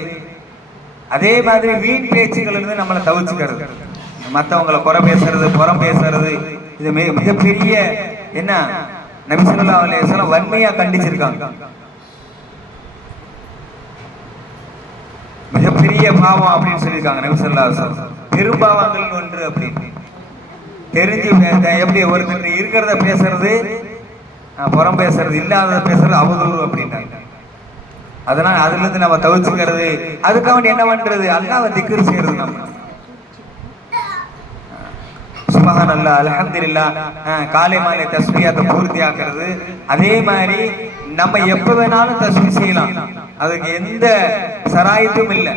அதே மாதிரி வீண் பேச்சுகள் இருந்து நம்மளை தவிர்த்துக்கிறது. மற்றவங்களை குறை பேசுறது, புறம் பேசுறது, இது மிகப்பெரிய என்ன நபி ஸல்லல்லாஹு அலைஹி வஸல்லம் வன்மையா கண்டிச்சிருக்காங்க. மிகப்பெரிய பாவம் அப்படின்னு சொல்லியிருக்காங்க நபி ஸல்லல்லாஹு அலைஹி வஸல்லம். பெரும்பாவங்கள் ஒன்று அப்படின்னு தெரிஞ்சு எப்படி ஒருத்தர் இருக்கிறத பேசுறது, புறம் பேசுறது, இல்லாதத பேசுறது அவதூறு அப்படின்னாங்க. அதனால அதுல இருந்து நம்ம தவிர்த்துக்கிறது. அதுக்காக என்ன பண்றது, அல்லாஹ்வை திக்ர் செய்யறது. நம்ம சுப்ஹானல்லாஹ் அல்ஹம்துலில்லாஹ் காலை மாலை தஸ்பீஹத்தை பூர்த்தி ஆக்குறது. அதே மாதிரி நம்ம எப்ப வேணாலும் தஸ்பீஹ் செய்யலாம், அதுக்கு எந்த சராயித்தும் இல்லை.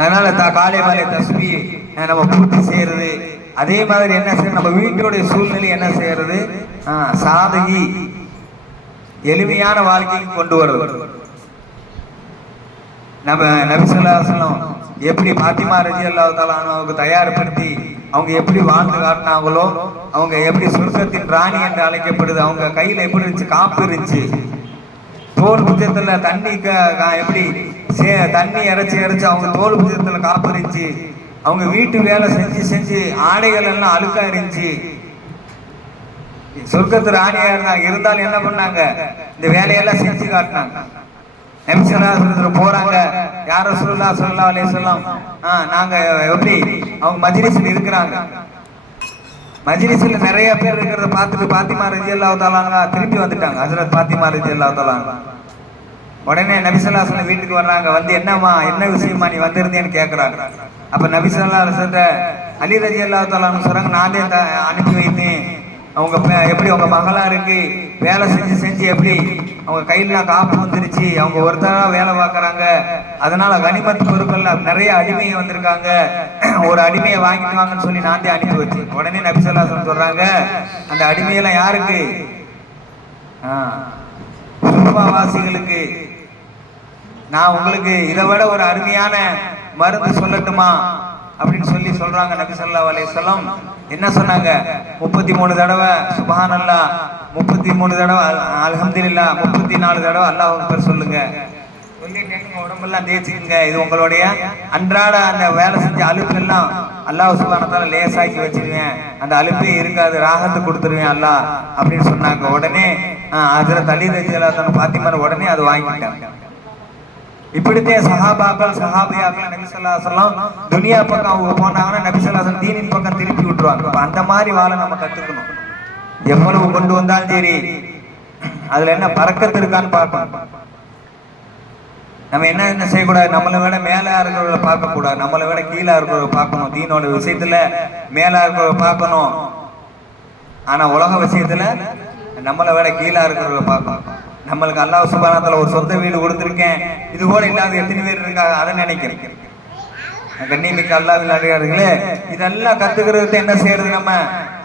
அதனால காலை மாலை தஸ்பீஹ் நம்ம பூர்த்தி செய்யறது. அதே மாதிரி என்ன செய்யறது, நம்ம வீட்டுடைய சூழ்நிலை என்ன செய்யறது, சாதகி எளிமையான வாழ்க்கைக்கு கொண்டு வருவது. நம்ம நபி ஸல்லல்லாஹு அலைஹி வஸல்லம் எப்படி பாத்திமா ரலியல்லாஹு தஆலா அன்ஹாவுக்கு தயார்படுத்தி அவங்க எப்படி வாழ்ந்து காட்டினாங்களோ, அவங்க எப்படி சொர்க்கத்தின் ராணி என்று அழைக்கப்படுது, அவங்க கையில எப்படி இருந்துச்சு, காப்பு இருந்துச்சு, தோல் புஜத்துல தண்ணி எப்படி தண்ணி இறைச்சி அவங்க தோல் புஜத்துல காப்பு இருந்துச்சு, அவங்க வீட்டு வேலை செஞ்சு செஞ்சு ஆடைகள் எல்லாம் அழுக்கா இருந்துச்சு. சொர்க்கத்து ராணியா இருந்தாலும் என்ன பண்ணாங்க, இந்த வேலையெல்லாம் செஞ்சு காட்டினாங்க. நபி ஸல்லல்லாஹு அலைஹி வஸல்லம் போறாங்க, யா ரசூலுல்லாஹ் ஸல்லல்லாஹு அலைஹி வஸல்லம் நாங்க எப்படி அவங்க மஜ்லிஸ்ல இருக்கிறாங்க. மஜ்லிஸ்ல நிறைய பேர் இருக்கிறத பார்த்துட்டு பாத்திமா ரலியல்லாஹு தஆலா திரும்பி வந்துட்டாங்க. ஹஜ்ரத் பாத்திமா ரலியல்லாஹு தஆலா உடனே நபி ஸல்லல்லாஹு அலைஹி வஸல்லம் வீட்டுக்கு வர்றாங்க. வந்து என்னம்மா என்ன விஷயமா நீ வந்திருந்தேன்னு கேட்குறாங்க. அப்ப நபி ஸல்லல்லாஹு அலைஹி வஸல்லம் அலி ரலியல்லாஹு தஆலா சொல்றாங்க, நான் தான் அனுப்பி வைத்தேன். அவங்க எப்படி அவங்க மகளா இருக்கு, வேலை செஞ்சு செஞ்சு எப்படி அவங்க கையிலாம் காப்பு வந்துருச்சு, அவங்க ஒருத்தரா வேலை பார்க்குறாங்க, அதனால கனிமத்து பொருட்கள் நிறைய அடிமையை வந்திருக்காங்க, ஒரு அடிமையை வாங்கிட்டு வாங்கன்னு சொல்லி நான் தான் அனுப்பி வச்சேன். உடனே நபி ஸல்லல்லாஹு அலைஹி வஸல்லம் சொல்றாங்க, அந்த அடிமையெல்லாம் யாருக்கு? வாசிகளுக்கு. நான் உங்களுக்கு இதை விட ஒரு அருமையான மருந்து சொல்லட்டுமா அப்படின்னு சொல்லி சொல்றாங்க நபி ஸல்லல்லாஹு அலைஹி வஸல்லம். என்ன சொன்னாங்க? 33 தடவை சுப்ஹானல்லாஹ், 33 தடவை அல்ஹம்துலில்லாஹ், 34 தடவை அல்லாஹ் அக்பர் சொல்லுங்க. சொல்லிட்டு உடம்பெல்லாம் தேய்ச்சிக்கங்க. இது உங்களுடைய அன்றாட அந்த வேலை செஞ்ச அலுப்பெல்லாம் அல்லாஹ் சுப்ஹானஹு வ தஆலா லேசாக்கி வச்சிருவேன், அந்த அலுப்பே இருக்காது, ராகத்து கொடுத்துருவேன் அல்லாஹ் அப்படின்னு சொன்னாங்க. உடனே ஹஜ்ரத் அலி ரலியல்லாஹு அன்ஹு பாத்திமா உடனே அது வாங்கிட்டாங்க. இப்படித்தான் சஹாபாக்கள் சஹாபியாக்கள் நபி ஸல்லல்லாஹு அலைஹி வஸல்லம் துனியா பக்கம் அவங்க போனாங்கன்னா நபி ஸல்லல்லாஹு அலைஹி வஸல்லம் தீனின் பக்கம் திருப்பி விட்டுருவாங்க. அந்த மாதிரி வாழ நம்ம கத்துக்கணும். எவ்வளவு கொண்டு வந்தாலும் சரி அதுல என்ன பறக்கத்து இருக்கான்னு பார்க்கணும். நம்ம என்ன செய்யக்கூடாது, நம்மளை விட மேலே இருக்கிறவங்களை பார்க்க கூடாது, நம்மளை விட கீழே இருக்கிறவங்க பார்க்கணும். தீனோட விஷயத்துல மேலே இருக்கிறவங்க பார்க்கணும், ஆனா உலக விஷயத்துல நம்மளை விட கீழே இருக்கிறவங்க பார்க்கணும். நம்மளுக்கு அல்லாஹ் சுப்ஹானஹு வ தஆலா ஒரு சொந்த வீடு கொடுத்துருக்கேன், இது கூட இல்லாத எத்தனை பேர் இருக்காங்க, அதை நினைக்கிறேன். கண்ணியமிக்க அல்லாஹ்வின் அடியார்களே, இதெல்லாம் கத்துக்கிறது என்ன செய்யறது? நம்ம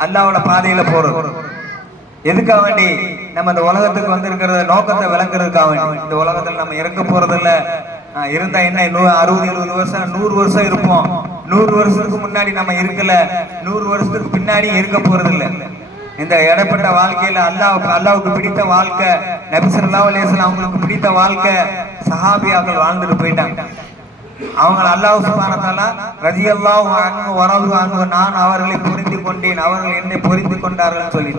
அல்லாஹ்வோட பாதையில போறது. எதுக்காக வேண்டி? நம்ம இந்த உலகத்துக்கு வந்திருக்கிறத நோக்கத்தை விளங்குறதுக்காக வேண்டி. இந்த உலகத்துல நம்ம இறக்க போறது இல்ல. இருந்தா என்ன 60-70 வருஷம் 100 வருஷம் இருப்போம். 100 வருஷத்துக்கு முன்னாடி நம்ம இருக்கல, 100 வருஷத்துக்கு பின்னாடி இருக்க போறது இல்ல. இந்த இடப்பட்ட வாழ்க்கையில அல்லாஹ்வுக்கு பிடித்த வாழ்க்கை, நபி ஸல்லல்லாஹு அலைஹி வஸல்லம் அவங்களுக்கு பிடித்த வாழ்க்கை சஹாபியாக்கள் வாழ்ந்துட்டு போயிட்டாங்க. அவங்க அல்லாஹ் சுப்ஹானஹு வ தஆலா ரலியல்லாஹு அன்ஹு வரது அன்ஹு, நான் அவர்களை புரிந்து கொண்டேன், அவர்கள் என்னை புரிந்து கொண்டார்கள் சொல்லி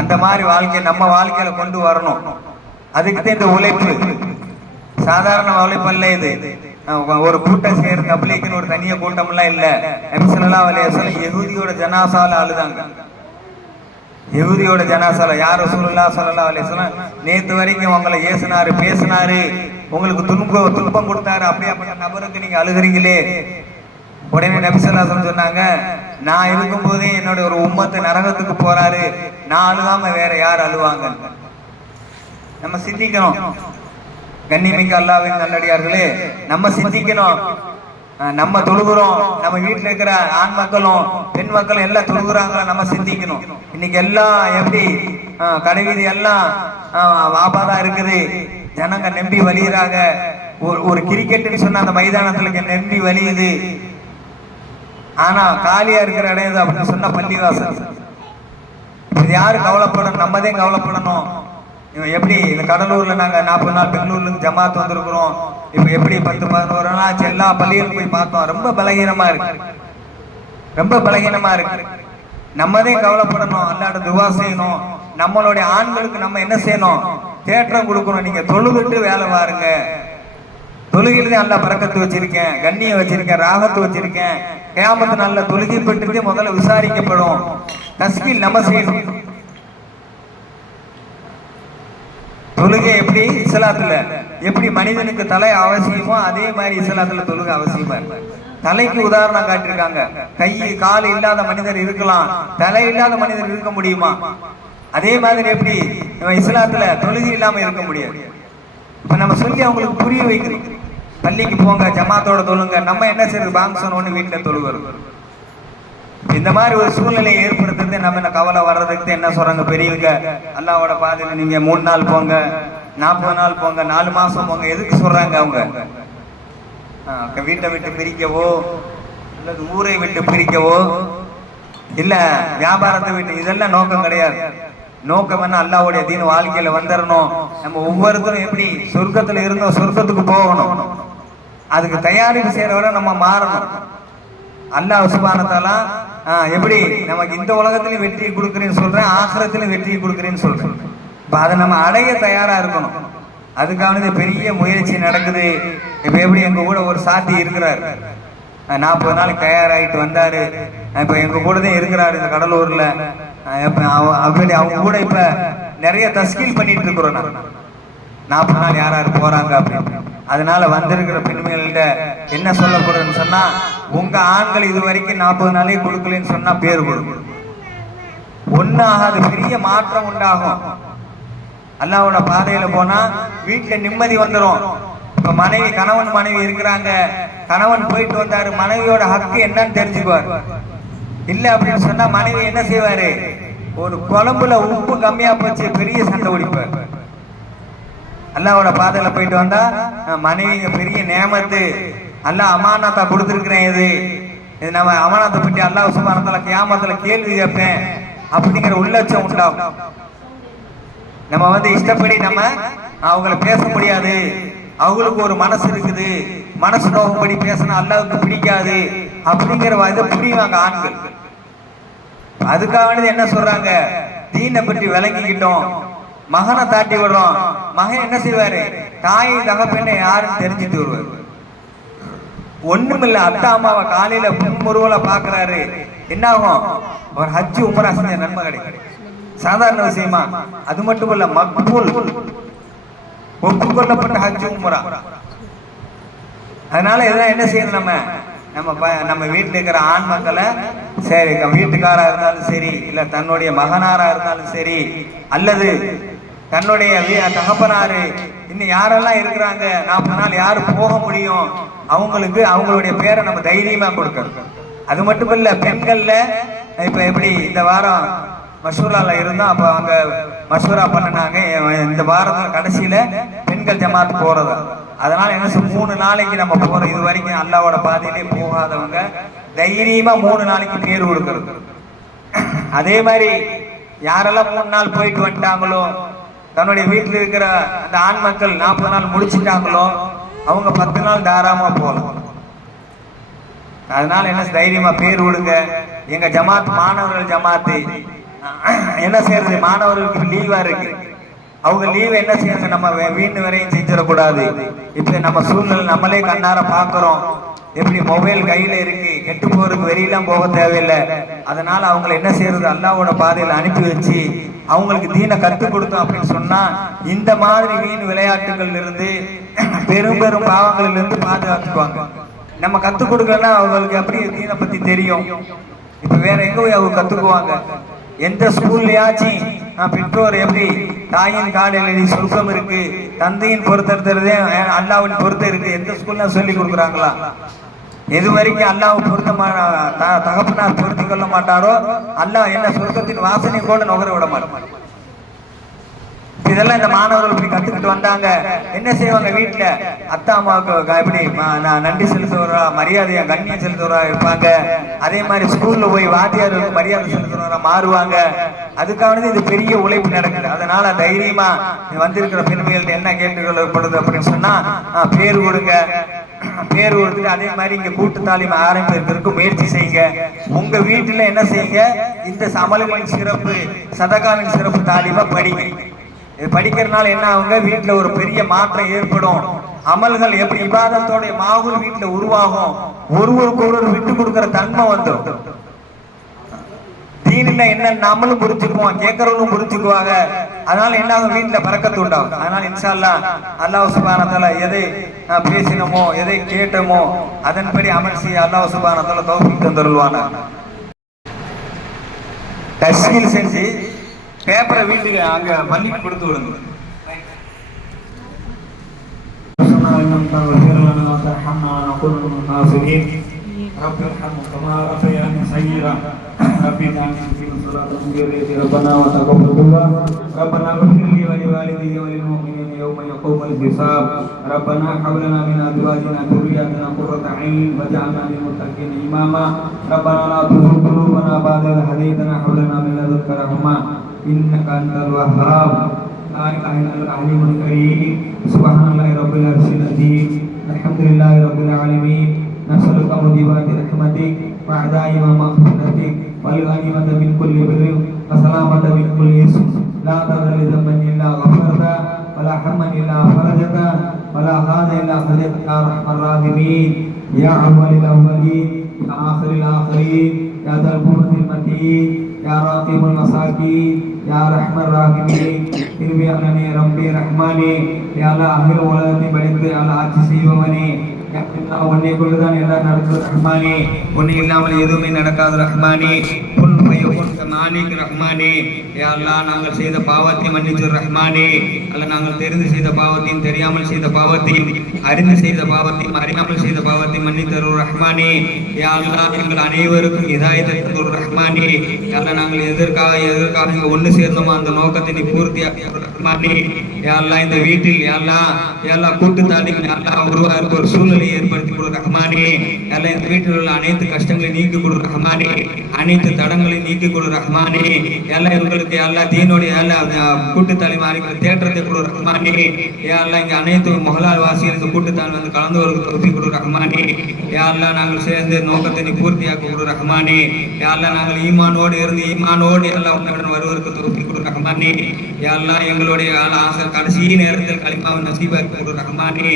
அந்த மாதிரி வாழ்க்கையை நம்ம வாழ்க்கையில கொண்டு வரணும். அதுக்குதான் இந்த உழைப்பு, சாதாரண உழைப்பு அல்ல இது. ஒரு கூட்டம் சேர்ந்து தப்லீக்னு ஒரு தனிய கூட்டம் எல்லாம் இல்ல. நபி ஸல்லல்லாஹு அலைஹி வஸல்லம் யஹூதியோட ஜனாசால அழுதாங்க. யஹூதியோட ஜனாசால யார் ரசூலுல்லாஹ் ஸல்லல்லாஹு அலைஹி வஸல்லம் நேத்து வரைக்கும் உங்களை ஏசுனாரு பேசினாரு, உங்களுக்கு துன்பம் கொடுத்தாரு, அப்படியாப்பட்ட நபருக்கு நீங்க அழுகிறீங்களே. உடனே நபி ஸல்லல்லாஹு அலைஹி வஸல்லம் சொன்னாங்க, நான் இருக்கும் போதே என்னோட ஒரு உம்மத்து நரகத்துக்கு போறாரு, நான் அழுகாம வேற யார் அழுவாங்க? நம்ம சிந்திக்கணும். கண்ணியமிக்க அல்லாஹ்வின் நல்லடியார்களே, நம்ம சிந்திக்கணும். நம்ம தொழுகிறோம், நம்ம வீட்டுல இருக்கிற ஆண் மக்களும் பெண் மக்களும் எல்லாம் தொழுகிறாங்களா, நம்ம சிந்திக்கணும். இன்னைக்கு எல்லாம் எப்படி கடைவீதி எல்லாம் ஆபாதா இருக்குது, ஜனங்க நம்பி வலியுறாங்க. ஒரு கிரிக்கெட்னு சொன்னா அந்த மைதானத்துல நம்பி வலியுது, ஆனா காலியா இருக்கிற இடம் அப்படின்னு சொன்னா பள்ளிவாசல். இது யாரு கவலைப்படணும்? நம்மதான் கவலைப்படணும். எப்படி இந்த கடலூர்ல நாங்க 40 நாள் பெங்களூர்ல இருந்து ஜமாத் வந்திருக்கிறோம். இப்ப எப்படி 10-11 நாள் எல்லா பள்ளிகளும் போய் பார்த்தோம். ரொம்ப பலகீனமா இருக்கு, ரொம்ப பலகீனமா இருக்கு. நம்மதான் கவலைப்படணும், அல்லாஹ்ட்ட துவா செய்யணும். நம்மளுடைய ஆண்களுக்கு நம்ம என்ன செய்யணும்? தேற்றம் கொடுக்கணும். நீங்க தொழுதுட்டு வேலை பாருங்க. தொழுகையிலே அல்லாஹ் பரக்கத்து வச்சிருக்கேன், கண்ணியம் வச்சிருக்கேன், ராகத்து வச்சிருக்கேன். கியாமத் நாள்ல தொழுகை பற்றி முதல்ல விசாரிக்கப்படும். தஸ்பீஹ் நம்ம செய்யணும். தொழுகை எப்படி இஸ்லாத்துல எப்படி மனிதனுக்கு தலை அவசியமோ அதே மாதிரி இஸ்லாத்துல தொழுகை அவசியமா இருக்கு. தலைக்கு உதாரணம் காட்டியிருக்காங்க. கை கால் இல்லாத மனிதர் இருக்கலாம், தலை இல்லாத மனிதர் இருக்க முடியுமா? அதே மாதிரி எப்படி இஸ்லாத்துல தொழுகை இல்லாம இருக்க முடியாது. இப்ப நம்ம சொல்லி அவங்களுக்கு புரிய வைக்கிறோம். பள்ளிக்கு போங்க, ஜமாத்தோட தொழுங்க. நம்ம என்ன செய்யறது? பாங்க் சொன்னோன்னு வீட்டுல தொழுகிறோம். இந்த மாதிரி ஒரு சூழ்நிலையை ஏற்படுத்துறது நம்ம என்ன கவலை வர்றதுக்கு என்ன சொல்றாங்க பெரியவங்க? அல்லாஹ்வோட பாதையில நீங்க 3 நாள் போங்க, 40 நாள் போங்க, 4 மாசம் போங்க. எதுக்கு சொல்றாங்க? அவங்க வீட்டை விட்டு பிரிக்கவோ அல்லது ஊரை விட்டு பிரிக்கவோ இல்ல வியாபாரத்தை விட்டு, இதெல்லாம் நோக்கம் கிடையாது. நோக்கம் என்ன? அல்லாஹ்வுடைய தீன் வாழ்க்கையில வந்துடணும். நம்ம ஒவ்வொருத்தரும் எப்படி சொர்க்கத்துல இருந்தோம் சொர்க்கத்துக்கு போகணும். அதுக்கு தயாரிப்பு செய்யறவரை நம்ம மாறணும். அல்லாஹ் சுப்ஹானஹு வ தஆலா எப்படி நமக்கு இந்த உலகத்திலையும் வெற்றியை கொடுக்குறேன்னு சொல்றேன், ஆகிரத்திலையும் வெற்றியை கொடுக்குறேன்னு சொல்றேன். இப்ப அதை நம்ம அடைய தயாரா இருக்கணும். அதுக்கானது பெரிய முயற்சி நடக்குது. இப்ப எப்படி எங்க கூட ஒரு சாத்தி இருக்கிறார், 40 நாளைக்கு தயாராகிட்டு வந்தார். இப்போ எங்கள் கூட தான் இருக்கிறாரு இந்த கடலூரில். அப்படி அவங்க கூட இப்போ நிறைய தஸ்கீல் பண்ணிட்டு இருக்கிறோம். நான் 40 நாள் யார் யார் போகிறாங்க அப்படின்னு. அதனால வந்திருக்கிற பெண்கள்கிட்ட என்ன சொல்லப்படுறதுன்னு சொன்னால், உங்கள் ஆண்கள் இது வரைக்கும் 40 நாளே கொடுக்கலன்னு சொன்னால் பேர் கொடுக்கும். ஒன்றும் ஆகாது, பெரிய மாற்றம் உண்டாகும். அல்லாஹ்வோட பாதையில் போனால் வீட்டில் நிம்மதி வந்துடும். இப்போ மனைவி கணவன் மனைவி இருக்கிறாங்க, கணவன் போயிட்டு வந்தாரு, மனைவியோட ஹக்கு என்னன்னு தெரிஞ்சுக்குவார். இல்லை அப்படின்னு சொன்னா மனைவி என்ன செய்வாரு, ஒரு குழம்புல உப்பு கம்மியா போச்சு பெரிய சண்டை குடிப்பார். அல்லாஹ்வோட பாதையில போயிட்டு வந்தா மனைவிங்க பெரிய நேமத்து, அல்லாஹ் அமானத்தா கொடுத்துருக்கிறேன், இது நம்ம அமானத்தை பற்றி அல்லாஹ் சுப்ஹானஹு வ தஆலா கியாமத்துல கேள்வி கேட்பேன் அப்படிங்கிற உள்ளட்சம் உண்டாகும். நம்ம இஷ்டப்படி நம்ம அவங்கள பேச முடியாது, அவங்களுக்கு ஒரு மனசு இருக்குது, மனசு நோகப்படி பேசினா அல்லாஹ்வுக்கு பிடிக்காது அப்படிங்கிற இதை புரியுவாங்க ஆண்கள். அதுக்காக என்ன சொல்றாங்க, தீனை பற்றி விளங்கிக்கிட்டோம், மகனை தாட்டி விடுறோம். மகன் என்ன செய்வாரு, தாயை தகப்பெண்ணை யாருன்னு தெரிஞ்சுட்டு வருவார். ஒண்ணுமில்ல, அத்தா அம்மாவை காலையில புன்முருவலை பாக்குறாரு, என்ன ஆகும், ஒரு ஹஜ்ஜு உம்ரா செஞ்ச நன்மை கிடைக்கும். சாதாரண விஷயமா? அது மட்டும் இல்ல, மக்பூல் ஒப்புக்கொள்ளப்பட்ட ஹஜ்ஜு உம்ரா. அதனால இதெல்லாம் என்ன செய்யணும், நம்ம வீட்டில் இருக்கிற ஆண் மக்களை, சரி வீட்டுக்காரா இருந்தாலும் சரி, இல்ல தன்னுடைய மகனாரா இருந்தாலும் சரி, அல்லது தன்னுடைய தகப்பனாரு, இன்னும் யாரெல்லாம் இருக்கிறாங்க 40 நாள் யாரு போக முடியும், அவங்களுக்கு அவங்களுடைய பேரை நம்ம தைரியமா கொடுக்கணும். அது மட்டும் இல்ல, பெண்கள்ல இப்ப எப்படி இந்த வாரம் மஷூரால இருந்தோம், அப்ப அங்க மஷூரா பண்ணினாங்க, இந்த வாரத்துல கடைசியில பெண்கள் ஜமாத்து போறதா. அதனால என்ன 3 நாளைக்கு நம்ம போறோம். இது வரைக்கும் அல்லாஹ்வோட பாதையிலே போகாதவங்க தைரியமா 3 நாளைக்கு பேர் கொடுக்கறது. அதே மாதிரி யாரெல்லாம் 3 நாள் போயிட்டு வந்துட்டாங்களோ, தன்னுடைய வீட்டில் இருக்கிற அந்த ஆண் மக்கள் 40 நாள் முடிச்சுட்டாங்களோ, அவங்க 10 நாள் தாராளமா போகலாம். அதனால என்ன தைரியமா பேர் கொடுங்க. எங்க ஜமாத் மாணவர்கள் ஜமாத்து என்ன செய்யறது, மாணவர்களுக்கு லீவா இருக்கு, அவங்க லீவ் என்ன செய்யறது, நம்ம வீட்டு வரையும் செஞ்சிடக்கூடாது. இப்ப நம்ம சூழ்நிலை நம்மளே கண்ணார பாக்குறோம், எப்படி மொபைல் கையில இருக்கு, கெட்டு போறதுக்கு வெளியெல்லாம் போக தேவையில்லை. அதனால அவங்களை என்ன செய்யறது, அல்லாஹ்வோட பாதையில அனுப்பி வச்சு அவங்களுக்கு தீனை கற்றுக் கொடுத்தோம் அப்படின்னு சொன்னா, இந்த மாதிரி வீண் விளையாட்டுகள் இருந்து பெரும் பெரும் பாவங்களில் இருந்து பாதுகாத்துக்குவாங்க. நம்ம கற்றுக் கொடுக்கலன்னா அவங்களுக்கு எப்படி தீனை பத்தி தெரியும். இப்ப வேற எங்க போய் அவங்க கத்துக்குவாங்க? எந்த ஸ்கூல்லையாச்சும் பெற்றோர் எப்படி தாயின் காலில் சொர்க்கம் இருக்கு, தந்தையின் பொறுத்தே அல்லாஹ்வின் பொறுத்த இருக்கு, எந்த ஸ்கூல்ல சொல்லி கொடுக்குறாங்களா? எது வரைக்கும் அல்லாஹ் தகப்பனார் பொருத்தி கொள்ள மாட்டாரோ, அல்லாஹ் என்ன சொர்க்கத்தின் வாசனை கூட நுகர விட மாட்டார். இதெல்லாம் இந்த மாணவர்கள் போய் கத்துக்கிட்டு வந்தாங்க. என்ன செய்வாங்க, வீட்டுல அத்தா அம்மாவுக்கு எப்படி நன்றி செலுத்துவரா, மரியாதையா கண்ணியம் செலுத்துவரா இருப்பாங்க. அதே மாதிரி ஸ்கூல்ல போய் வாத்தியாருக்கு மரியாதை செலுத்துவரா மாறுவாங்க. அதுக்கானது இது பெரிய உழைப்பு நடக்குது. அதனால தைரியமா வந்திருக்கிற பெண்மைகள்ட்ட என்ன கேட்டுக்கொள்ளப்படுது அப்படின்னு சொன்னா, பேர் கொடுங்க. பேர் கொடுத்துட்டு அதே மாதிரி இங்க கூட்டு தாலிம் ஆரம்பிக்கிறதுக்கு முயற்சி செய்யுங்க. உங்க வீட்டுல என்ன செய்யுங்க, இந்த அமல்களின் சிறப்பு, சதகாவின் சிறப்பு தாலிமா படிங்க. இது படிக்கிறதுனால என்ன ஆகுங்க, வீட்டுல ஒரு பெரிய மாற்றம் ஏற்படும். அமல்கள் எப்படி இபாதத்தோட மாகுல் வீட்டுல உருவாகும். ஒருவருக்கு ஒருவர் விட்டு கொடுக்கிற தன்மை வந்துடும். தீனில என்ன நம்மளும் புரிஞ்சுக்குவோம், கேட்கறவங்களும் புரிஞ்சுக்குவாங்க. அதனால என்ன ஆகும், வீட்டுல பறக்கத்து உண்டாகும். அதனால இன்ஷா அல்லாஹ் அல்லாஹ் சுப்ஹானஹு வ தஆலா எதை பேசினோமோ, எதை கேட்டோமோ அதன்படி அமல் செய்ய அல்லாஹ் சுப்ஹானஹு வ தஆலா தௌஃபீக் தந்தருள்வானா. தஸ்கீல் செஞ்சு பேப்பரை வீட்டுக்கு அங்க பள்ளிக்கு கொடுத்து விடுங்க. رب ارحمه كما ربياني صغيرا رب اجعلني في صلاة ذريتي ربنا وتقبل دعاء ربنا اغفر لي ولوالدي وللمؤمنين يوم يقوم الحساب ربنا هب لنا من ازواجنا ذرياتنا قرة اعين واجعلنا للمتقين اماما ربنا لا تزغ قلوبنا بعد إذ هديتنا هب لنا من لدنك رحمة انك انت الوهاب لا اله الا انت العليم الكريم سبحان الله رب العرش العظيم الحمد لله رب العالمين نسألك موجبات رحمتك وعزائم مغفرتك والغنيمة من كل بر وسلامة من كل اسم لا تضر ذنبا إلا غفرته ولا هما إلا فرجته ولا هذا إلا قضيته يا أرحم الراحمين يا أول الأولين يا آخر الآخرين يا ذا القوة المتين يا راقب المساكين يا رحم الراحمين إنبي أنني ربي رحماني يا الله أهل ولدني படித்து அல்ல ஆட்சி செய்பவனே உன்னை கொண்டுதான் எல்லாம் நடக்குது ரஹ்மானே உன்னை இல்லாமல் எதுவுமே நடக்காது ரஹ்மானே மாலிக் ரஹ்மானே யா அல்லாஹ் நாங்கள் செய்த பாவத்தை மன்னிச்சு ரஹ்மானே அல்ல நாங்கள் தெரிந்து செய்த பாவத்தையும் தெரியாமல் செய்த பாவத்தையும் அறிந்து செய்த பாவத்தையும் அறியாமல் செய்த பாவத்தையும் மன்னித்தரு ரஹ்மானே யா அல்லாஹ் எங்கள் அனைவருக்கும் ஹிதாயத்தை தரு ரஹ்மானே யா அல்லாஹ் நாங்கள் எதற்காக இங்க ஒன்று சேர்ந்தோமோ அந்த நோக்கத்தை நீ பூர்த்தியாக்கி ரஹ்மானே யா அல்லாஹ் இந்த வீட்டில் யா அல்லாஹ் கூட்டுத்தாலிம் யா அல்லாஹ் ஒருவருக்கு ஒரு சூழ்நிலையை ஏற்படுத்தி கொடு ரஹ்மானே யா அல்லாஹ் இந்த வீட்டில் உள்ள அனைத்து கஷ்டங்களை நீக்கி கொடு ரஹ்மானே அனைத்து தடங்களை நீக்கி கொடு ரஹ்மானே எல்லாம் இவங்களுக்கு எல்லாம் தீனுடைய கூட்டுத்தாலி மாறிக்கிற தேட்டத்தை கொடு ரஹ்மானே எல்லாம் இங்க அனைத்து மொஹலால் வாசிகளுக்கு கூட்டுத்தாலி வந்து கலந்து வருவதற்கு கொடு ரஹ்மானே எல்லாம் நாங்கள் சேர்ந்து நோக்கத்தை நீ பூர்த்தியாக்க கொடு ரஹ்மானே எல்லாம் நாங்கள் ஈமானோடு இருந்து ஈமானோடு எல்லாம் உங்களுடன் வருவதற்கு தொகுப்பி கொடு ரஹ்மானே எல்லாம் எங்களுடைய கடைசி நேரத்தில் கலிமாவை நசீபாக்கி கொடு ரஹ்மானே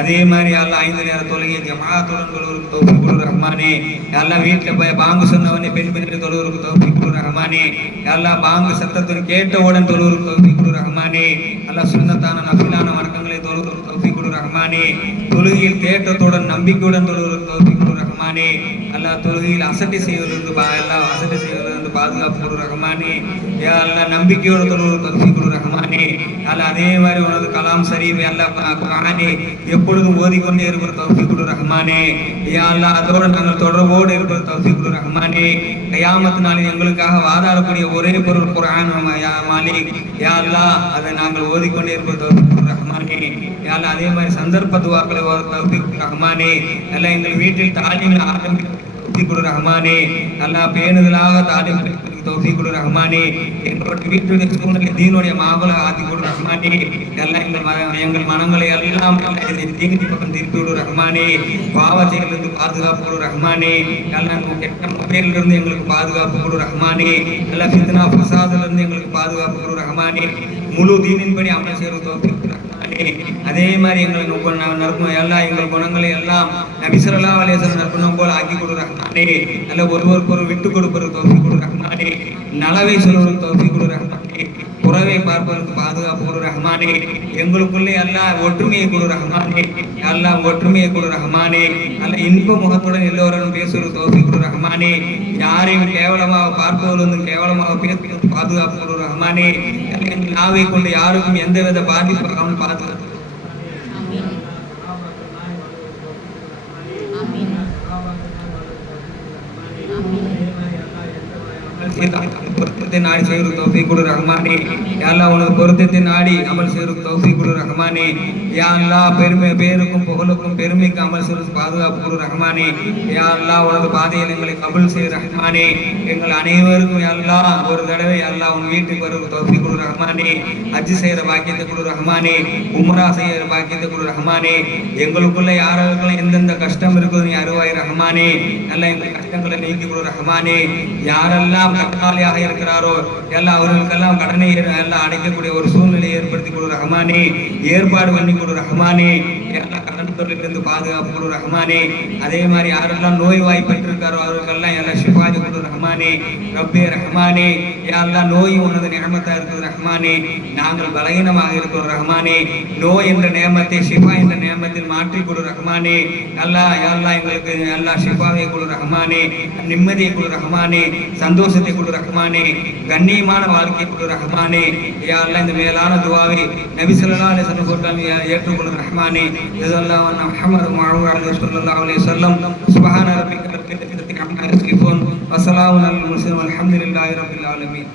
அதே மாதிரி எல்லாம் 5 நேர தொழுகை ஜமாஅத்துடன் வருவதற்கு தொகுப்பி கொடு ரஹ்மானே எல்லாம் வீட்டில் போய் பாங்கு சொன்னவனே பெண் பெண்ணில் தொழுவதற்கு தௌஃபீக் கொடு ரஹ்மானே யா அல்லாஹ் பாங்கு சத்தத்துடன் கேட்டவுடன் தொழுவதற்கு தௌஃபீக் கொடு ரஹ்மானே அல்லாஹ் சுன்னத்தான நஃபிலான வணக்கங்களை தொழுவதற்கு தௌஃபீக் கொடு ரஹ்மானே தொழுகையில் தேட்டத்துடன் நம்பிக்கையுடன் தொழுவதற்கு தௌஃபீக் கொடு ரஹ்மானே அல்லாஹ் தொழுகையில் அசட்டை செய்வதிலிருந்து பாதுகாப்பு கொடு ரஹ்மானே யா அல்லாஹ் நம்பிக்கையோடு தொழுவதற்கு தௌஃபீக் கொடு ரஹ்மானே அல்லாஹ் அதே மாதிரி உனது கலாம் ஷரீஃப் அல்லாஹ் குர்ஆனை எப்பொழுதும் ஓதிக்கொண்டே இருக்கிற தௌஃபீக் கொடு ரஹ்மானே யா அல்லாஹ் அதோடு நாங்கள் தொடர்போடு இருக்கிற தௌஃபீக் கொடு ரஹ்மானே கியாமத் நாளில் எங்களுக்காக வாதாடக்கூடிய ஒரே பொருள் குர்ஆன் யா மாலிக் யா அல்லாஹ் அதை நாங்கள் ஓதிக்கொண்டே இருக்கிற தௌஃபீக் கொடு ரஹ்மானே யா அல்லாஹ் அதே மாதிரி சந்தர்ப்ப துஆக்களை ஓத தௌஃபீக் கொடு ரஹ்மானே அல்லாஹ் எங்கள் வீட்டில் தாலீம் ஆரம்பிக்க தௌஃபீக் கொடு ரஹ்மானே அல்லாஹ் பேணுதலாக தாலீம் தௌஃபீக் கொடு ரஹ்மானே எங்களுடைய வீட்டுடைய சூழ்நிலை தீனுடைய மாகுல ஆத்தி கொடு ரஹ்மானே எல்லாம் எங்கள் மனங்களை எல்லாம் தீனின் பக்கம் திருப்பி விடு ரஹ்மானே பாவத்தையிலிருந்து பாதுகாப்பு கொடு ரஹ்மானே எல்லாம் கெட்ட பேரிலிருந்து எங்களுக்கு பாதுகாப்பு கொடு ரஹ்மானே எல்லாம் ஃபித்னா ஃபசாதிலிருந்து எங்களுக்கு பாதுகாப்பு கொடு ரஹ்மானே முழு தீனின்படி அமல் செய்வது தௌஃபீக் கொடு ரஹ்மானே அதே மாதிரி எங்களுக்கு நற்குணம் எல்லாம் எங்கள் குணங்களை எல்லாம் நபி ஸல்லல்லாஹு அலைஹி வஸல்லம் நற்குணம் போல ஆக்கி கொடு ரஹ்மானே நல்ல ஒருவருக்கு விட்டு கொடுப்பதற்கு தௌஃபீக் கொடு ரஹ்மானே நலவை சொல்வதற்கு தௌஃபீக் கொடு ரஹ்மானே புறவை பார்ப்பதற்கு பாதுகாப்பு கொடு ரஹ்மானே எங்களுக்குள்ளே எல்லாம் ஒற்றுமையை கொடு ரஹ்மானே எல்லாம் ஒற்றுமையை கொடு ரஹ்மானே நல்ல இன்ப முகத்துடன் எல்லோரும் பேசுவதற்கு தௌஃபீக் கொடு ரஹ்மானே யாரையும் கேவலமாக பார்ப்பவர்களும் கேவலமாக பேசுவதற்கு பாதுகாப்பு கொடு ரஹ்மானே நாவை கொண்டு யாருக்கும் எந்தவித பாதிப்பாகவும் பாதுகாப்பு பொருத்தத்தை நாடி செய்வதற்கு தௌஃபீக் கொடு ரஹ்மானே யா அல்லாஹ் உனது பொருத்தத்தை நாடி அமல் செய்வதற்கு தௌஃபீக் கொடு ரஹ்மானே யா அல்லாஹ் பேருக்கும் புகழுக்கும் பெருமைக்கு அமல் செய்வதற்கு பாதுகாப்பு கொடு ரஹ்மானே யா அல்லாஹ் உனது பாதையில் எங்களை கபூல் செய் ரஹ்மானே எங்கள் அனைவருக்கும் யா அல்லாஹ் ஒரு தடவை யா அல்லாஹ் உன் வீட்டுக்கு வருவதற்கு தௌஃபீக் கொடு ரஹ்மானே ஹஜ் செய்கிற பாக்கியத்தை கொடு ரஹ்மானே உம்ரா செய்கிற பாக்கியத்தை கொடு ரஹ்மானே எங்களுக்குள்ள யாருக்கெல்லாம் எந்தெந்த கஷ்டம் இருக்குது நீ அருவாய் ரஹ்மானே நல்ல எங்கள் கஷ்டங்களை நீக்கி கொடு ரஹ்மானே யாரெல்லாம் கடனாளியாக இருக்கிறாரோ எல்லாம் அவர்களுக்கெல்லாம் கடனை எல்லாம் அடைக்கக்கூடிய ஒரு சூழ்நிலையை ஏற்படுத்தி கொடு ரஹ்மானே ஏற்பாடு பண்ணி கொடு ரஹ்மானே எல்லாம் கடன் தொழிலிருந்து பாதுகாப்பு கொடு ரஹ்மானே அதே மாதிரி யாரெல்லாம் நோய் வாய்ப்பட்டிருக்காரோ அவர்களுக்கெல்லாம் எல்லாம் ஷிஃபாய் கொடு ரஹ்மானே ரப்பே ரஹ்மானே எல்லாம் நோய் உனது நியமத்தா இருக்குது ரஹ்மானே நாங்கள் பலகீனமாக இருக்கிறோம் ரஹ்மானே நோய் என்ற நியமத்தை ஷிஃபா என்ற நியமத்தில் மாற்றி கொடு ரஹ்மானே எல்லாம் எங்களுக்கு எல்லாம் ஷிஃபாவை கொடு ரஹ்மானே நிம்மதியை கொடு ரஹ்மானே சந்தோஷத்தை கொடு ரஹ்மானே கண்ணியமான வாழ்க்கை கொடு ரஹ்மானே யா அல்லாஹ் இந்த மேலான துஆவை நபி ஸல்லல்லாஹு அலைஹி வஸல்லம் போட்டால் ஏற்றுக்கொள் ரஹ்மானே ஜஸல்லாஹு அன்ஹு முஹம்மது முஅவ்வது ஸல்லல்லாஹு அலைஹி வஸல்லம் சுப்ஹான ரப்பிக ரப்பில் இஸ்ஸத்தி அம்மா யசிஃபூன் வ ஸலாமுன் அலல் முர்ஸலீன் வல்ஹம்துலில்லாஹி ரப்பில் ஆலமீன்.